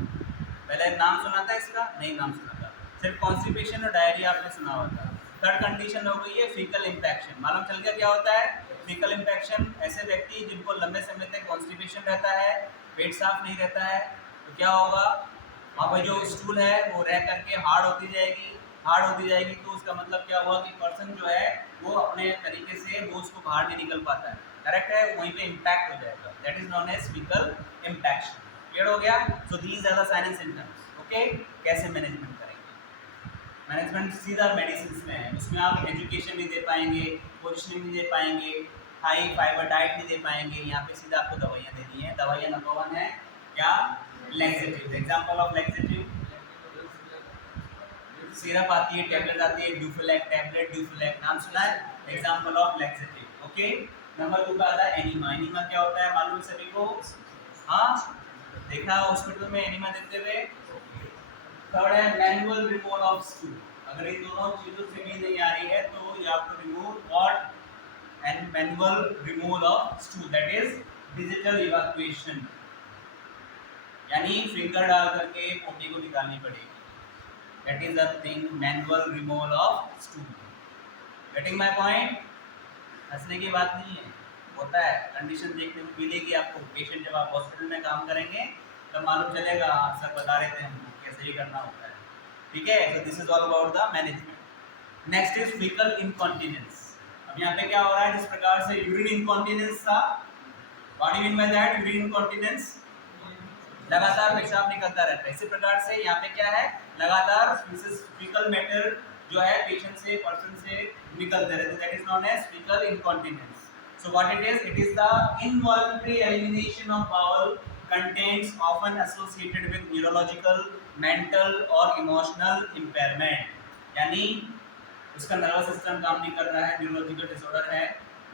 पहले नाम सुना था इसका, नहीं नाम सुना था, सिर्फ कॉन्स्टिपेशन और डायरिया आपने सुना हुआ था. थर्ड कंडीशन हो गई है फीकल इंफेक्शन. मालूम चल गया क्या होता है? फीकल इन्फेक्शन ऐसे व्यक्ति जिनको लंबे समय तक कॉन्स्टिपेशन रहता है, पेट साफ नहीं रहता है, तो क्या होगा, वहाँ पर जो स्टूल है वो रह करके हार्ड होती जाएगी, हार्ड होती जाएगी, तो उसका मतलब क्या हुआ कि पर्सन जो है वो अपने तरीके से वो उसको बाहर नहीं निकल पाता है, करेक्ट है, वहीं पे इम्पैक्ट हो जाएगा, that is known as faecal impaction. Clear हो गया? So these are the sign and symptoms. Okay, कैसे मैनेजमेंट करेंगे? मैनेजमेंट सीधा मेडिसिन में है, उसमें आप एजुकेशन नहीं दे पाएंगे, पोजिशनिंग नहीं दे पाएंगे, हाई फाइबर डाइट नहीं दे पाएंगे, यहाँ पे सीधा आपको दवाइयाँ देनी है। दवाइयाँ नंबर 1 है क्या? Laxative. Example of laxative, syrup आती है, टैबलेट आती है, ड्यूफिलैक टैबलेट, ड्यूफिलैक नाम सुना है, example of laxative. Okay, number 2 का आता है एनीमा। एनीमा क्या होता है मालूम है सभी को? हाँ, देखा हॉस्पिटल में एनीमा देते हुए। थर्ड है मैनुअल रिमूवल ऑफ स्टूल। अगर इन दोनों चीजों से भी नहीं आ रही है तो you have to remove what? And manual removal of stool, that is digital evacuation, यानी फिंगर डाल करके पोटी को निकालनी पड़ेगी, that is the thing, manual removal of stool. Getting my point? हंसने की बात नहीं है, होता है, कंडीशन देखने को मिलेगी आपको। पेशेंट जब आप हॉस्पिटल में काम करेंगे तब मालूम चलेगा, हाँ सर बता रहे थे हमको कैसे ही करना होता है। ठीक है, so this is all about the management. Next is fecal incontinence. अब यहाँ पे क्या हो रहा है, जिस प्रकार से यूरिन इंकॉन्टिनेंस था, what do you mean by that? Urine incontinence, लगातार पेशाब निकलता रहता है, इसी प्रकार से यहाँ पे क्या है, लगातार फीकल मैटर जो है पेशेंट से, पर्सन से निकलते रहते हैं, that is known as faecal incontinence. So what it is? It is the involuntary elimination of bowel contents often associated with neurological, mental और इमोशनल इम्पेयरमेंट, यानी उसका नर्वस सिस्टम काम नहीं कर रहा है, न्यूरोलॉजिकल डिसऑर्डर है,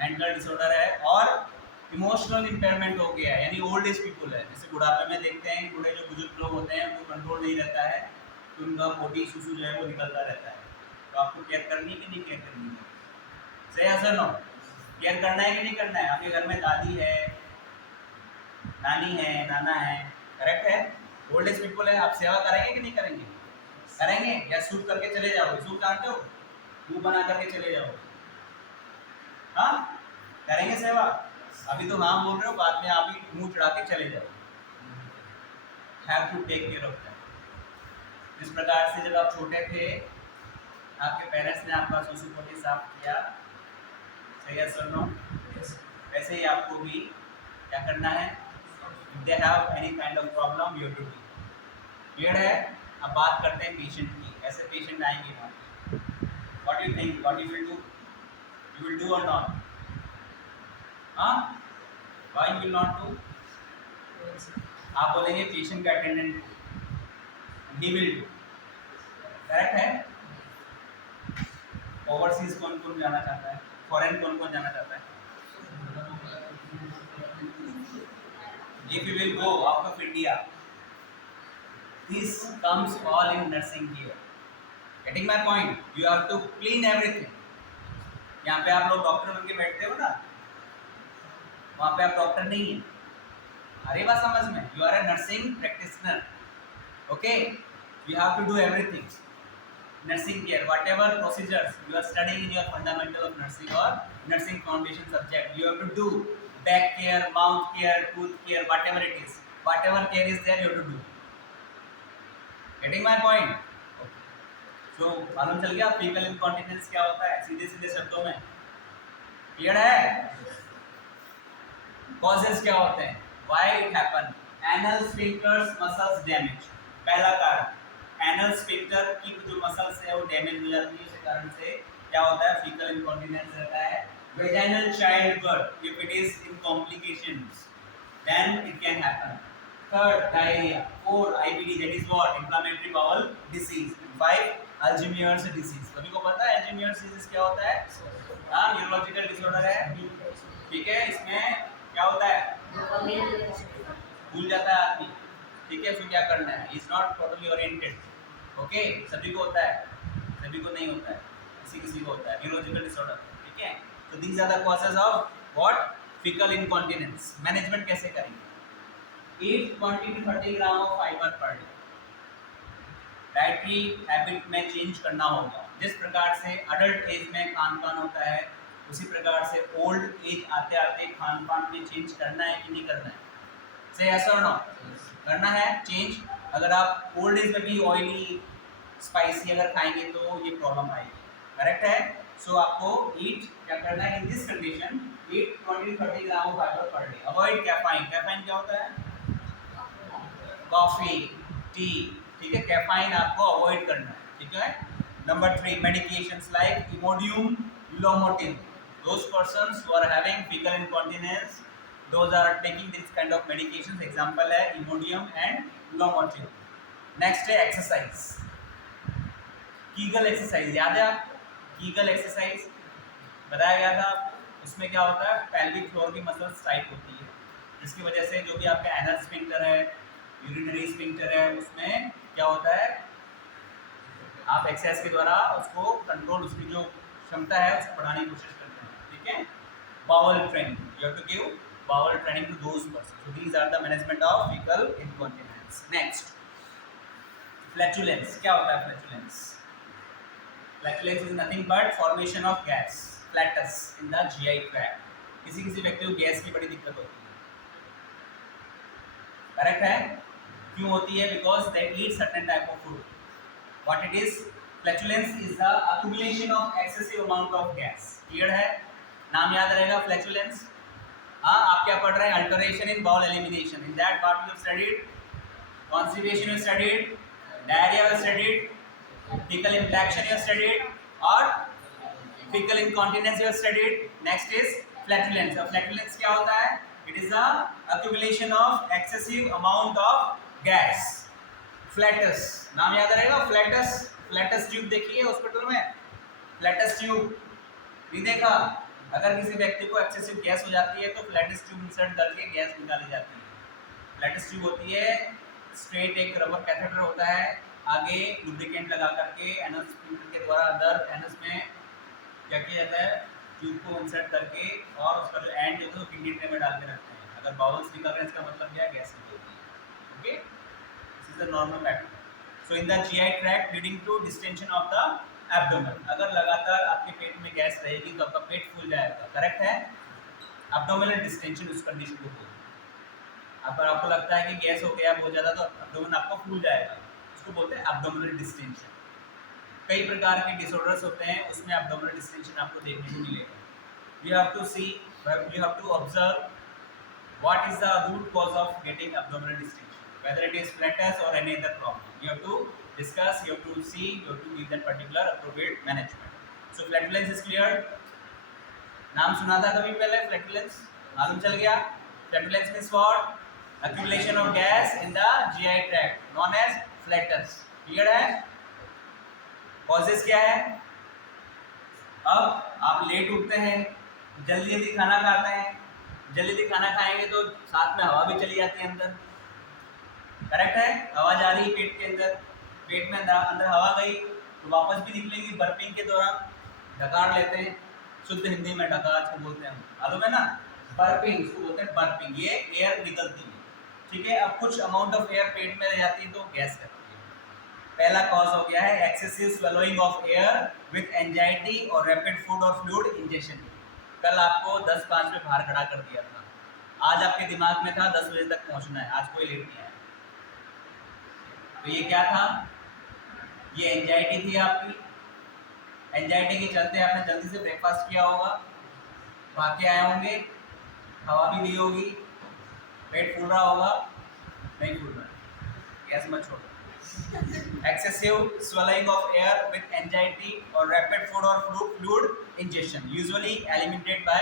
मेंटल डिसऑर्डर है और इमोशनल इम्पेयरमेंट हो गया है, यानी ओल्ड एज पीपल है। जैसे बुढ़ापे में देखते हैं, बूढ़े जो बुजुर्ग लोग होते हैं वो कंट्रोल नहीं रहता है, तो उनका पोटी सुसु जो है वो निकलता रहता है, तो आपको केयर करनी है कि नहीं केयर करनी है? सही आंसर नो? केयर करना है कि नहीं करना है? आपके घर में दादी है, नानी है, नाना है, करेक्ट है, ओल्ड एज पीपल है, आप सेवा करेंगे कि नहीं करेंगे? करेंगे या सूप करके चले जाओगे? सूप जानते हो, मुंह बना करके चले जाओ, हाँ करेंगे सेवा? अभी तो हाँ बोल रहे हो, बाद में आप ही मुंह चढ़ा के चले जाओ। Have to take care of that. जिस प्रकार से जब आप छोटे थे आपके पेरेंट्स ने आपका सुसु पोटी साफ किया, सही है सर नो? वैसे ही आपको भी क्या करना है, if they have any kind of problem you have to do. Clear है? अब बात करते हैं पेशेंट की, ऐसे पेशेंट आएंगे वहाँ, what you think, what you will do? You will do और नॉट? हाँ, why you will not do? आप बोलेंगे पेशेंट का attendant he will do, correct है? ओवरसीज कौन कौन जाना चाहता है, फॉरेन कौन कौन जाना चाहता है? If you will go out of India, this comes all in nursing here. Getting my point? You have to clean everything. यहाँ पे आप लोग डॉक्टर बन के बैठते हो ना, वहाँ पे आप डॉक्टर नहीं है, अरे बात समझ में, you are a nursing practitioner. Okay, you have to do everything. Nursing care, whatever procedures you are studying in your fundamental of nursing or nursing foundation subject, you have to do back care, mouth care, tooth care, whatever it is, whatever care is there, you have to do. Getting my point? So मालूम चल गया faecal इंकॉन्टिनेंस क्या होता है, सीधे सीधे शब्दों में क्लियर है? कॉजेस क्या होते हैं, why it happen? Anal sphincters muscles damage, पहला कारण, एनल स्फिंक्टर की जो मसल्स है वो डैमेज हो जाती है, इस कारण से क्या होता है, फीकल इंकॉन्टिनेंस रहता है। vaginal childbirth, if it is in complications then it can happen. Third, diarrhea. 4, IBD, that is what, inflammatory bowel disease. 5, Alzheimer's disease. सभी को पता है Alzheimer's disease क्या होता है? हाँ, न्यूरोलॉजिकल डिसऑर्डर है, ठीक है, इसमें क्या होता है, भूल जाता है आदमी, ठीक है, उसको क्या करना है, is not totally oriented, okay, सभी को होता है, सभी को नहीं होता है, किसी किसी को होता है न्यूरोलॉजिकल डिसऑर्डर, ठीक है। तो these are the causes of what, faecal incontinence. Management कैसे करेंगे? Eat 20 to 30 gram of fibre per day, dietary habit में चेंज करना होगा, जिस प्रकार से अडल्ट एज में खान पान होता है उसी प्रकार से ओल्ड एज आते आते खान पान में चेंज करना है कि नहीं करना है? से यस और नो? करना है चेंज। अगर आप ओल्ड एज में भी ऑयली स्पाइसी अगर खाएंगे तो ये प्रॉब्लम आएगी, करेक्ट है? सो आपको ईट क्या करना है in this condition, eat 20-30 gram of fibre per day, avoid caffeine. Caffeine क्या होता है? कॉफी, टी, ठीक है? कैफाइन आपको अवॉइड करना है, ठीक है? Number 3, medications like Imodium, Lomotil. Those persons who are having fecal incontinence, those are taking this kind of medications. Example है Imodium and Lomotil. Next है exercise. कीगल एक्सरसाइज याद है आपको? कीगल एक्सरसाइज बताया गया था आपको। उसमें क्या होता है, पेल्विक फ्लोर की मसल्स टाइट होती है, जिसकी वजह से जो भी आपका एनल स्फिंक्टर है, यूरिनरी स्फिंक्टर है, उसमें क्या होता है, आप एक्सरसाइज के द्वारा उसको कंट्रोल, उसकी जो क्षमता है उसको बढ़ाने की कोशिश करते हैं, ठीक है? Bowel training, you have to give bowel training to those person. So these are the management of faecal incontinence. Next, flatulence. क्या होता है flatulence? Flatulence is nothing but formation of gas, flatus in the GI tract. किसी किसी व्यक्ति को gas की बड़ी दिक्कत होती है, करेक्ट है? क्यों होती है? Because they eat certain type of food. What it is? Flatulence is the accumulation of excessive amount of gas. Clear है? नाम याद रहेगा flatulence। हाँ, आप क्या पढ़ रहे हैं? Alteration in bowel elimination. In that part you have studied constipation, you have studied diarrhea, you have studied fecal infection, you have studied और fecal incontinence you have studied. Next is flatulence. अब flatulence क्या होता है? It is the accumulation of excessive amount of gas. Flats, नाम याद रहेगा flats. Flats tube देखिए hospital में, फ्लैटस ट्यूब नहीं देखा? अगर किसी व्यक्ति को एक्सेसिव गैस हो जाती है तो फ्लैटस ट्यूब इंसर्ट करके गैस निकाली जाती है। फ्लैटस ट्यूब होती है स्ट्रेट, एक रबर कैथेटर होता है, आगे लुब्रिकेंट लगा करके एनस के द्वारा अंदर एनस में क्या किया जाता है, ट्यूब को इंसर्ट करके, और उसका जो एंड होता है वो किडनी ट्रे में डाल के रखते हैं। अगर बाउल्स निकल रहे हैं इसका मतलब क्या है, गैस निकल रही है। Okay, this is the normal pattern. So in the GI tract leading to distension of the abdomen. अगर लगातार आपके पेट में गैस रहेगी तो आपका पेट फूल जाएगा, करेक्ट है? एब्डोमिनल डिस्टेंशन उस कंडीशन को बोलते हैं। अगर आपको लगता है कि गैस हो गया बहुत ज़्यादा तो एब्डोमेन आपको फूल जाएगा, उसको बोलते हैं एब्डोमिनल डिस्टेंशन। कई प्रकार के डिसऑर्डर्स होते हैं, उसमें एब्डोमिनल डिस्टेंशन आपको देखने को मिलेगा। You have to see, you have to observe what is the root cause of getting abdominal distension, whether it is flatus or any other problem. You have to discuss, you have to see, you have to give that particular appropriate management. So flatulence is clear. नाम सुना था कभी पहले flatulence? मालूम चल गया? Flatulence means what? Accumulation of gas in the GI tract, known as flatus. Clear है? Causes क्या है? अब आप लेट उठते हैं, जल्दी जल्दी खाना खाते हैं, जल्दी जल्दी खाना खाएंगे तो साथ में हवा भी चली जाती है अंदर, करेक्ट है? हवा जा रही है पेट के अंदर, पेट में अंदर हवा गई तो वापस भी निकलेगी बर्पिंग के दौरान, डकार लेते हैं, शुद्ध हिंदी में डकार को बोलते हैं, मालूम है ना? बर्पिंग इसको बोलते हैं, बर्पिंग, ये एयर निकलती है, ठीक है? अब कुछ अमाउंट ऑफ एयर पेट में रह जाती है तो गैस करती है। पहला कॉज हो गया है excessive swallowing of air with anxiety और रैपिड फूड और फ्लूइड इंजेक्शन। कल आपको 10-5 में बाहर खड़ा कर दिया था, आज आपके दिमाग में था 10 बजे तक पहुंचना है, आज कोई लेट नहीं आया, तो ये क्या था? ये एंजाइटी थी आपकी। एंजाइटी के चलते आपने जल्दी से ब्रेकफास्ट किया होगा, भाग के आए होंगे, हवा भी ली होगी, पेट फूल रहा होगा, नहीं फूल रहा, गैस मत छोड़ो। Excessive swelling of air with anxiety or rapid food or fluid ingestion usually eliminated by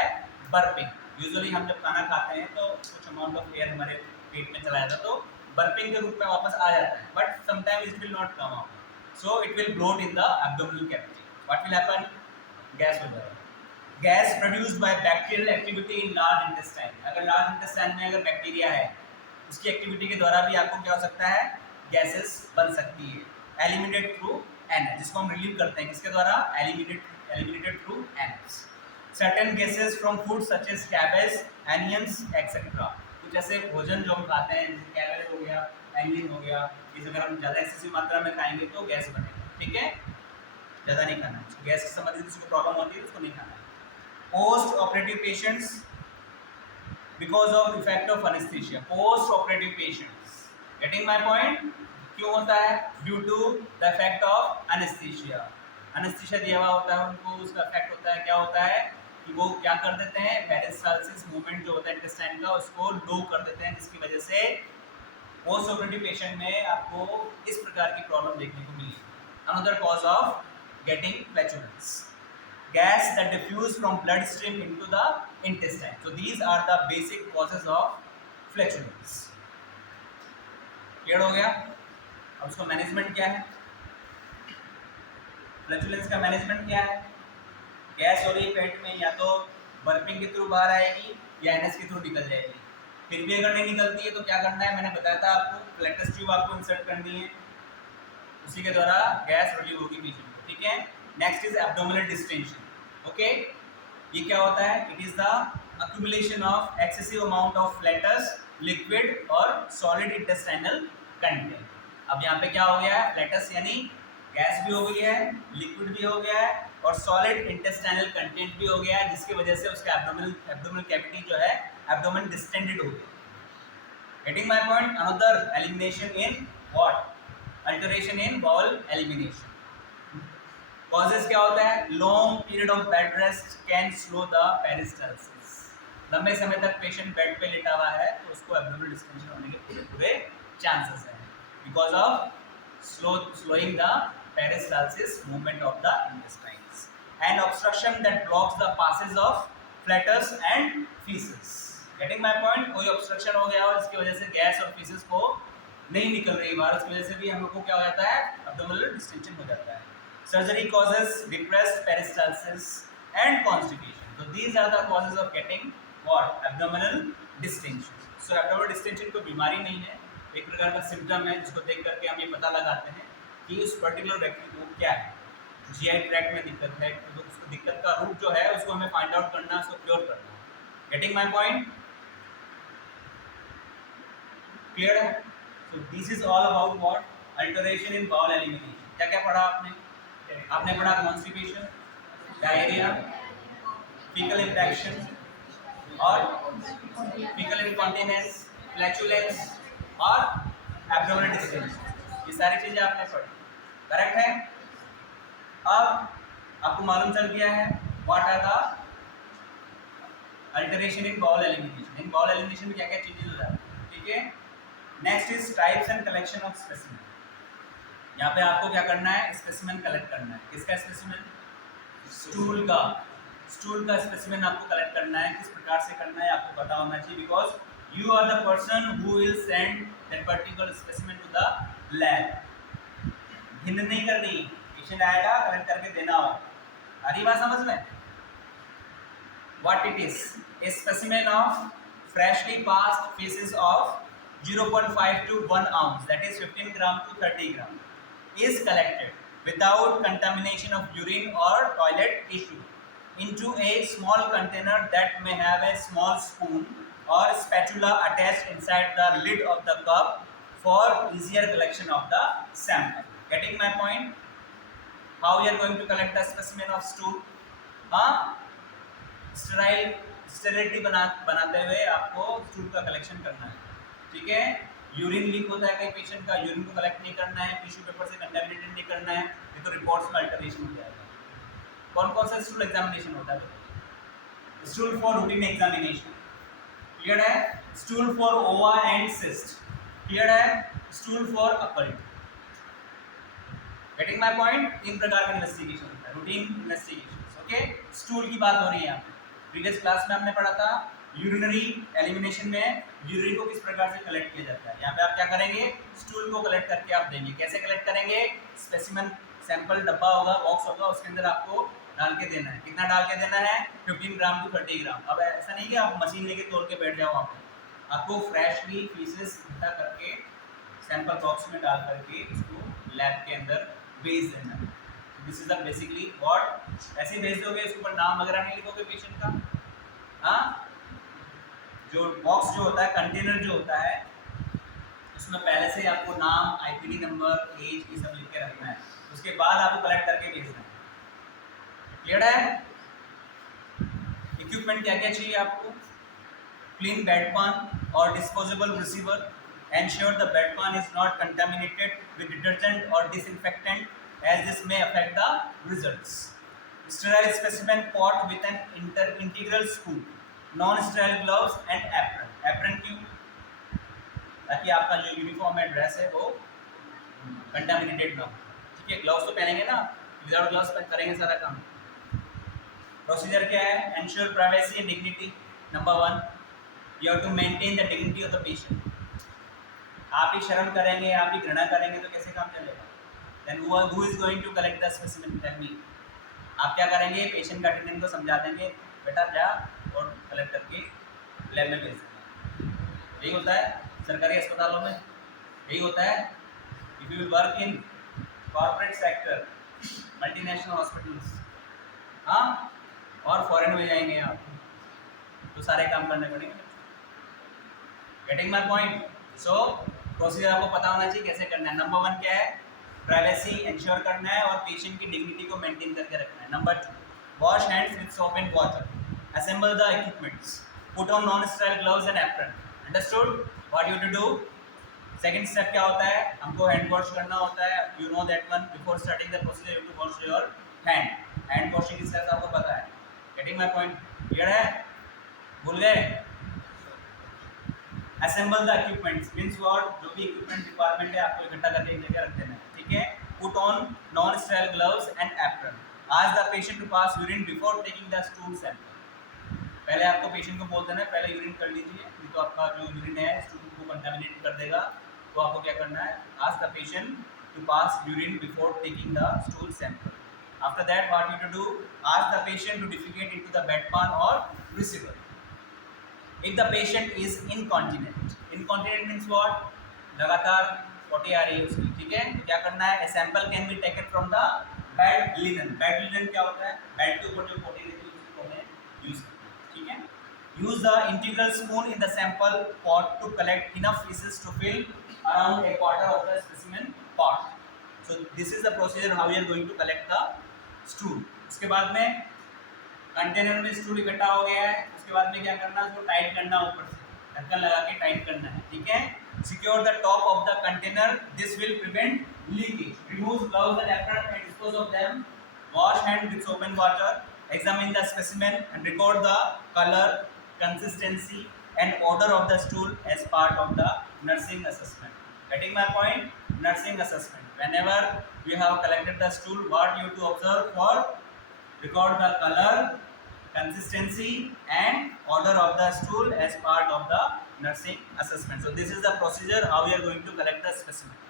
burping. Usually हम जब खाना खाते हैं तो कुछ अमाउंट ऑफ एयर हमारे पेट में चला जाता है तो बर्पिंग के रूप में वापस आ जाता है, but sometimes it will not come out, so it will bloat in the abdominal cavity. What will happen? Gas हो जाएगा। Gas produced by bacterial activity in large intestine. अगर लार्ज इंटेस्टाइन में अगर बैक्टीरिया है, उसकी एक्टिविटी के द्वारा भी आपको क्या हो सकता है? गैसेस बन सकती है। एलिमिनेटेड थ्रू एनएच, जिसको हम रिलीव करते हैं किसके द्वारा? Eliminated through NH. Certain gases from food such as cabbage, onions et cetera. कुछ ऐसे भोजन जो हम खाते हैं जैसे कैबेज हो गया, एनियन हो गया, इसे अगर हम ज़्यादा एक्सेसिव मात्रा में खाएंगे तो गैस बनेगा, ठीक है? ज़्यादा नहीं खाना है, गैस से संबंधित किसी को प्रॉब्लम होती है उसको नहीं खाना है। Post operative patients because of effect of anaesthesia, post operative patients, getting my point? क्यों होता है? Due to the effect of anaesthesia, anaesthesia दिया हुआ होता है उनको, उसका इफेक्ट होता है, क्या होता है कि वो क्या कर देते हैं, पेरिस्टालसिस मूवमेंट जो होता है इंटेस्टाइन का उसको लो कर देते हैं, जिसकी वजह से पोस्ट ऑपरेटिव पेशेंट में आपको इस प्रकार की प्रॉब्लम देखने को मिली। Another cause of getting flatulence, gas that diffuse from bloodstream into the intestine. So these are the basic causes of flatulence. Clear हो गया? अब उसका मैनेजमेंट क्या है? फ्लैचुलेंस का मैनेजमेंट क्या है? गैस हो रही है पेट में, या तो बर्पिंग के थ्रू बाहर आएगी या एनएस के थ्रू निकल जाएगी। फिर भी अगर नहीं निकलती है तो क्या करना है, मैंने बताया था आपको, फ्लैटस ट्यूब आपको इंसर्ट करनी है, उसी के द्वारा गैस रिलीव होगी पीछे, ठीक है? Next is abdominal distension. Okay, ये क्या होता है? It is the accumulation of excessive amount of flatus liquid और solid intestinal content। अब यहाँ पे क्या हो गया है, फ्लैटस यानी गैस भी हो गई है, लिक्विड भी हो गया है और सॉलिड इंटेस्टाइनल कंटेंट भी हो गया है, जिसकी वजह से उसका एब्डोमिनल कैविटी जो है एब्डोमेन डिस्टेंडेड हो गया। Getting my point? Another elimination in what? Alteration in bowel elimination. Causes क्या होता है? Long period of bed rest can slow the peristalsis. लंबे समय तक पेशेंट बेड पे लेटा हुआ है तो उसको एब्डोमिनल डिस्टेंशन होने के पूरे चांसेस हैं, because of slowing the peristalsis movement of the intestines and obstruction that blocks the passage of flatus and feces। Getting my point? कोई obstruction हो गया और इसकी वजह से गैस और feces को नहीं निकल रही बाहर, उसकी वजह से भी हम लोग को क्या हो जाता है, एब्डोमिनल डिस्टेंशन हो जाता है। Surgery causes depressed peristalsis and constipation. So these are the causes of getting what? Abdominal distension. So abdominal distension कोई बीमारी नहीं है, एक प्रकार का सिम्टम है जिसको देख करके हम ये पता लगाते हैं कि उस पर्टिकुलर व्यक्ति को क्या है, जीआई ट्रैक्ट में दिक्कत है, तो उसको दिक्कत का रूट जो है उसको हमें फाइंड आउट करना, उसको क्योर करना। Getting my point? क्लियर है? So this is all about what? Alteration in bowel elimination. क्या क्या पढ़ा आपने? आपने पढ़ा कॉन्स्टिपेशन, डायरिया, फीकल इन्फेक्शन और फीकल इनकॉन्टिनेंस, फ्लैचुलेंस और एब्डोमिनल डिस्टेंशन, ये सारी चीजें आपने पढ़ी, करेक्ट है? अब आपको मालूम चल गया है what are the alteration in bowel elimination. In bowel elimination में क्या क्या चेंजेस हो जाते हैं, ठीक है? Next is types and collection of specimen. यहाँ पे आपको क्या करना है, स्पेसिमेन कलेक्ट करना है। किसका स्पेसिमेन? स्टूल का। स्टूल का स्पेसिमेन आपको कलेक्ट करना है। किस प्रकार से करना है आपको पता होना चाहिए, because you are the person who will send that particular specimen to the lab. भिन्न नहीं करनी, पेशेंट आएगा कलेक्ट करके देना हो। आ रही बात समझ में? What it is? A specimen of freshly passed faces of 0.5 to 1 ounce, that is 15 gram to 30 gram, is collected without contamination of urine or toilet tissue into a small container that may have a small spoon or spatula attached inside the lid of the cup for easier collection of the sample। Getting my point? How we are going to collect the specimen of stool? Sterility बनाते हुए आपको stool का collection करना है, ठीक है? Urine leak होता है कई पेशेंट का, यूरिन को कलेक्ट नहीं करना है, टिश्यू पेपर से कंटामिनेटेड नहीं करना है, नहीं तो रिपोर्ट्स में अल्टरेशन हो जाएगा। कौन कौन सा स्टूल एग्जामिनेशन होता है? Stool for routine examination, clear है? स्टूल फॉर ओवा एंड सिस्ट, क्लियर है? Stool for occult. Getting my point? तीन प्रकार का इन्वेस्टिगेशन होता है, रूटीन इन्वेस्टिगेशन। ओके, स्टूल की बात हो रही है यहाँ पे। प्रीवियस क्लास में हमने पढ़ा था यूरिनरी एलिमिनेशन में यूरिन को किस प्रकार से कलेक्ट किया जाता है। यहाँ पे आप क्या करेंगे, स्टूल को कलेक्ट करके आप देंगे। कैसे कलेक्ट करेंगे? स्पेसिमेन सैंपल डब्बा होगा, बॉक्स होगा, उसके अंदर आपको डाल के देना है। कितना डाल के देना है? 15 ग्राम टू 30 ग्राम। अब ऐसा नहीं कि आप मशीन लेके तोड़ के बैठ जाओ, आपको फ्रेशली पीसेस इकट्ठा करके सैंपल बॉक्स में डाल करके इसको लैब के अंदर भेज देना है। This is the basically what. ऐसे भेज दोगे, इसके ऊपर नाम वगैरह नहीं लिखोगे पेशेंट का। हाँ, जो बॉक्स जो होता है, कंटेनर जो होता है, उसमें पहले से आपको नाम, आईपीडी नंबर, एज, ये सब लिख के रखना है। उसके बाद आपको कलेक्ट करके भेजना है। क्लियर है? इक्विपमेंट क्या क्या चाहिए आपको? क्लीन बेडpan और disposable receiver, ensure the bedpan is not contaminated with detergent or disinfectant as this may affect the results. Sterile specimen pot with an integral spoon, non-sterile gloves and apron. Apron क्यों? ताकि आपका जो uniform है, dress है, वो contaminated ना हो। ठीक है, ग्लव्स तो पहनेंगे ना, विदाउट ग्लव्स करेंगे सारा काम। प्रोसीजर क्या है? Ensure privacy and dignity. Number 1, you have to maintain the dignity of the patient. आप ही शर्म करेंगे, आप ही घृणा करेंगे तो कैसे काम चलेगा? Then who is going to collect the specimen? Tell me. आप क्या करेंगे? पेशेंट का अटेंडेंट को समझा देंगे, बेटा जा और कलेक्ट करके लैब में भेज देना। यही होता है सरकारी अस्पतालों में, यही होता है। If you will work in corporate sector, multinational hospitals, हाँ, और फॉरेन में जाएंगे आप तो सारे काम करने पड़ेंगे। Getting my point? So procedure आपको पता होना चाहिए कैसे करना है। नंबर 1 क्या है? प्राइवेसी इंश्योर करना है और पेशेंट की डिग्निटी को मेंटेन करके रखना है। Number 2, wash hands with soap and water, assemble the equipments, put on non sterile gloves and apron. Understood what you to do? Second step क्या होता है? हमको हैंड वॉश करना होता है। You know that one, before starting the procedure you to wash your hand. Hand washing की steps आपको पता है। Getting my point? क्लियर है? भूल गए? Assemble the equipments means what? जो भी इक्विपमेंट रिक्वायरमेंट है आपको इकट्ठा करके एक जगह रख देना है। ठीक है? Put on non sterile gloves and apron, ask the patient to pass urine before taking the stool sample. पहले आपको पेशेंट को बोल देना है पहले यूरिन कर लीजिए, नहीं तो आपका जो यूरिन है स्टूल को कंटामिनेट कर देगा। तो आपको क्या करना है? Ask the patient to pass urine before taking the stool sample. After that, what you to do? Ask the patient to defecate into the bedpan or receiver. If the patient is incontinent, incontinent means what? लगातार पोटी आ रही है उसकी, ठीक है? तो क्या करना है? A sample can be taken from the bed linen. Bed linen क्या होता है? बेड के ऊपर जो पोटी रहती है उसको हमें यूज करना है, ठीक है? Use the integral spoon in the sample pot to collect enough feces to fill around a quarter of the specimen pot. So this is the procedure how we are going to collect the stool. उसके बाद में container में stool इकट्ठा हो गया है, उसके बाद में क्या करना है? उसको टाइट करना, ऊपर से ढक्कन लगा के टाइट करना है, ठीक है? Secure the top of the container, this will prevent leakage. Remove gloves and apron and dispose of them. Wash hand with soap and water. Examine the specimen and record the colour, consistency and odour of the stool as part of the nursing assessment. Getting my point? Nursing assessment. Whenever you have collected the stool, what you to observe? For record the color, consistency and order of the stool as part of the nursing assessment. So this is the procedure how we are going to collect the specimen.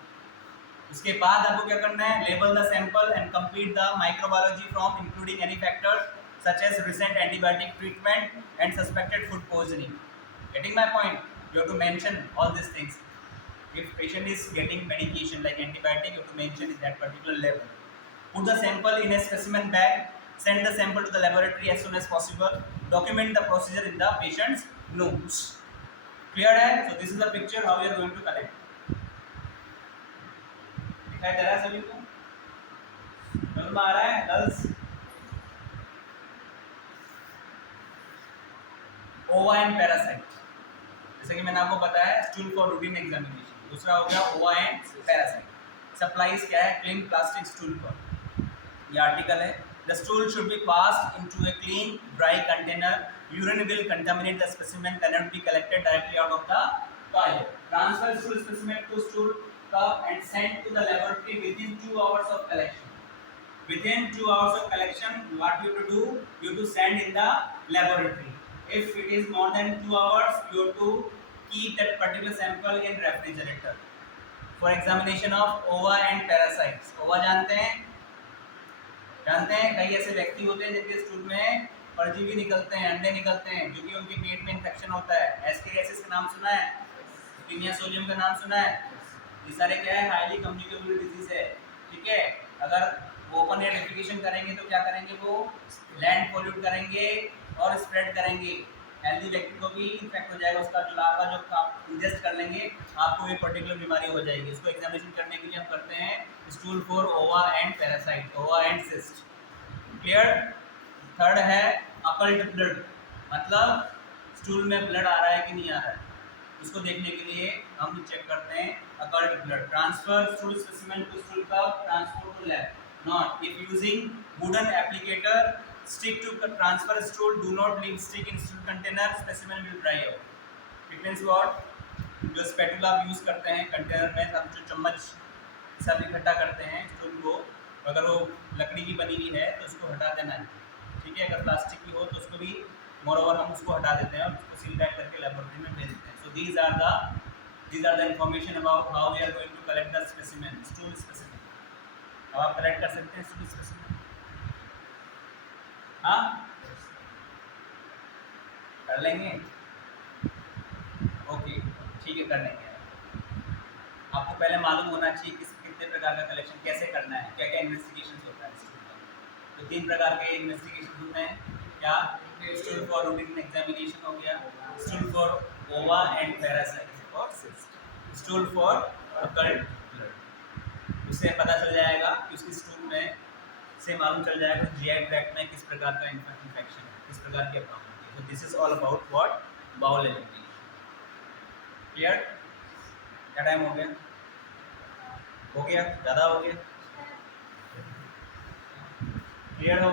उसके बाद आपको क्या करना है? Label the sample and complete the microbiology from including any factors such as recent antibiotic treatment and suspected food poisoning. Getting my point? You have to mention all these things. If patient is getting medication like antibiotic, you have to mention in that particular level. Put the sample in a specimen bag. Send the sample to the laboratory as soon as possible. Document the procedure in the patient's notes. Clear है? So this is the picture how we are going to collect. दिखाई दे रहा है सभी को? समझ में आ रहा है गर्ल्स? ओवा एंड पैरासाइट, जैसे कि मैंने आपको बताया स्टूल फॉर रूटीन एग्जामिनेशन। दूसरा हो गया ओवा एंड पैरासाइट। सप्लाईज क्या है? क्लीन प्लास्टिक स्टूल पर, ये आर्टिकल है। The stool should be passed into a clean dry container. Urine will contaminate the specimen, cannot be collected directly out of the toilet. Transfer stool specimen to stool cup and sent to the laboratory within 2 hours of collection. Within 2 hours of collection, what you have to do? You have to send in the laboratory. If it is more than 2 hours, you have to keep that particular sample in refrigerator for examination of ova and parasites. ova जानते हैं? कई ऐसे व्यक्ति होते हैं जिनके stool में परजीवी निकलते हैं, अंडे निकलते हैं, जो कि उनके पेट में इन्फेक्शन होता है। एस्केरियासिस का नाम सुना है? टीनिया सोलियम का नाम सुना है? ये सारे क्या है? हाईली कम्युनिकेबल डिजीज है, ठीक है? अगर ओपन एयर डेफिकेशन करेंगे तो क्या करेंगे? वो लैंड पोल्यूट करेंगे और स्प्रेड करेंगे। हेल्दी व्यक्ति को भी इन्फेक्ट हो जाएगा, उसका जो लार्वा जो आप इंजेस्ट कर लेंगे आपको ये पर्टिकुलर बीमारी हो जाएगी। इसको एग्जामिनेशन करने के लिए हम करते हैं स्टूल फॉर ओवा एंड पैरासाइट, ओवा एंड सिस्ट। क्लियर? थर्ड है अकल्ट ब्लड। मतलब स्टूल में ब्लड आ रहा है कि नहीं आ रहा है, उसको देखने के लिए हम चेक करते हैं occult blood. Transfer stool specimen to stool cup, transport to lab. Not if using wooden applicator stick to transfer stool, do not leave stick in stool container, specimen will dry out। It means what? जो spatula use करते हैं container में, हम जो चम्मच सब इकट्ठा करते हैं स्टूल को, अगर वो लकड़ी की बनी हुई है तो उसको हटा देना है, ठीक है। अगर प्लास्टिक की हो तो उसको भी मोर ओवर हम उसको हटा देते हैं और उसको सील पैक करके लेबोरेटरी में भेज देते हैं। So these are the information about how we are going to collect the specimen, stool specimen. अब आप कलेक्ट कर सकते हैं स्टूल स्पेसिमेन। हाँ, कर लेंगे, ओके ठीक है, कर लेंगे। आपको पहले मालूम होना चाहिए कितने प्रकार का कलेक्शन कैसे करना है, क्या क्या इन्वेस्टिगेशन होता है स्टूल का। तो 3 प्रकार के इन्वेस्टिगेशन होते हैं। क्या? स्टूल फॉर रूटीन एग्जामिनेशन हो गया, स्टूल फॉर ओवा एंड पैरासाइट और cyst, stool for occult blood. उससे पता चल जाएगा कि उसकी स्टूल में से मालूम चल जाएगा जीआई ट्रैक्ट में किस प्रकार का इन्फेक्शन है, किस प्रकार की प्रॉब्लम है। तो this is all about what bowel elimination. Clear? क्या टाइम हो गया? हो गया? ज़्यादा हो गया? क्लियर हो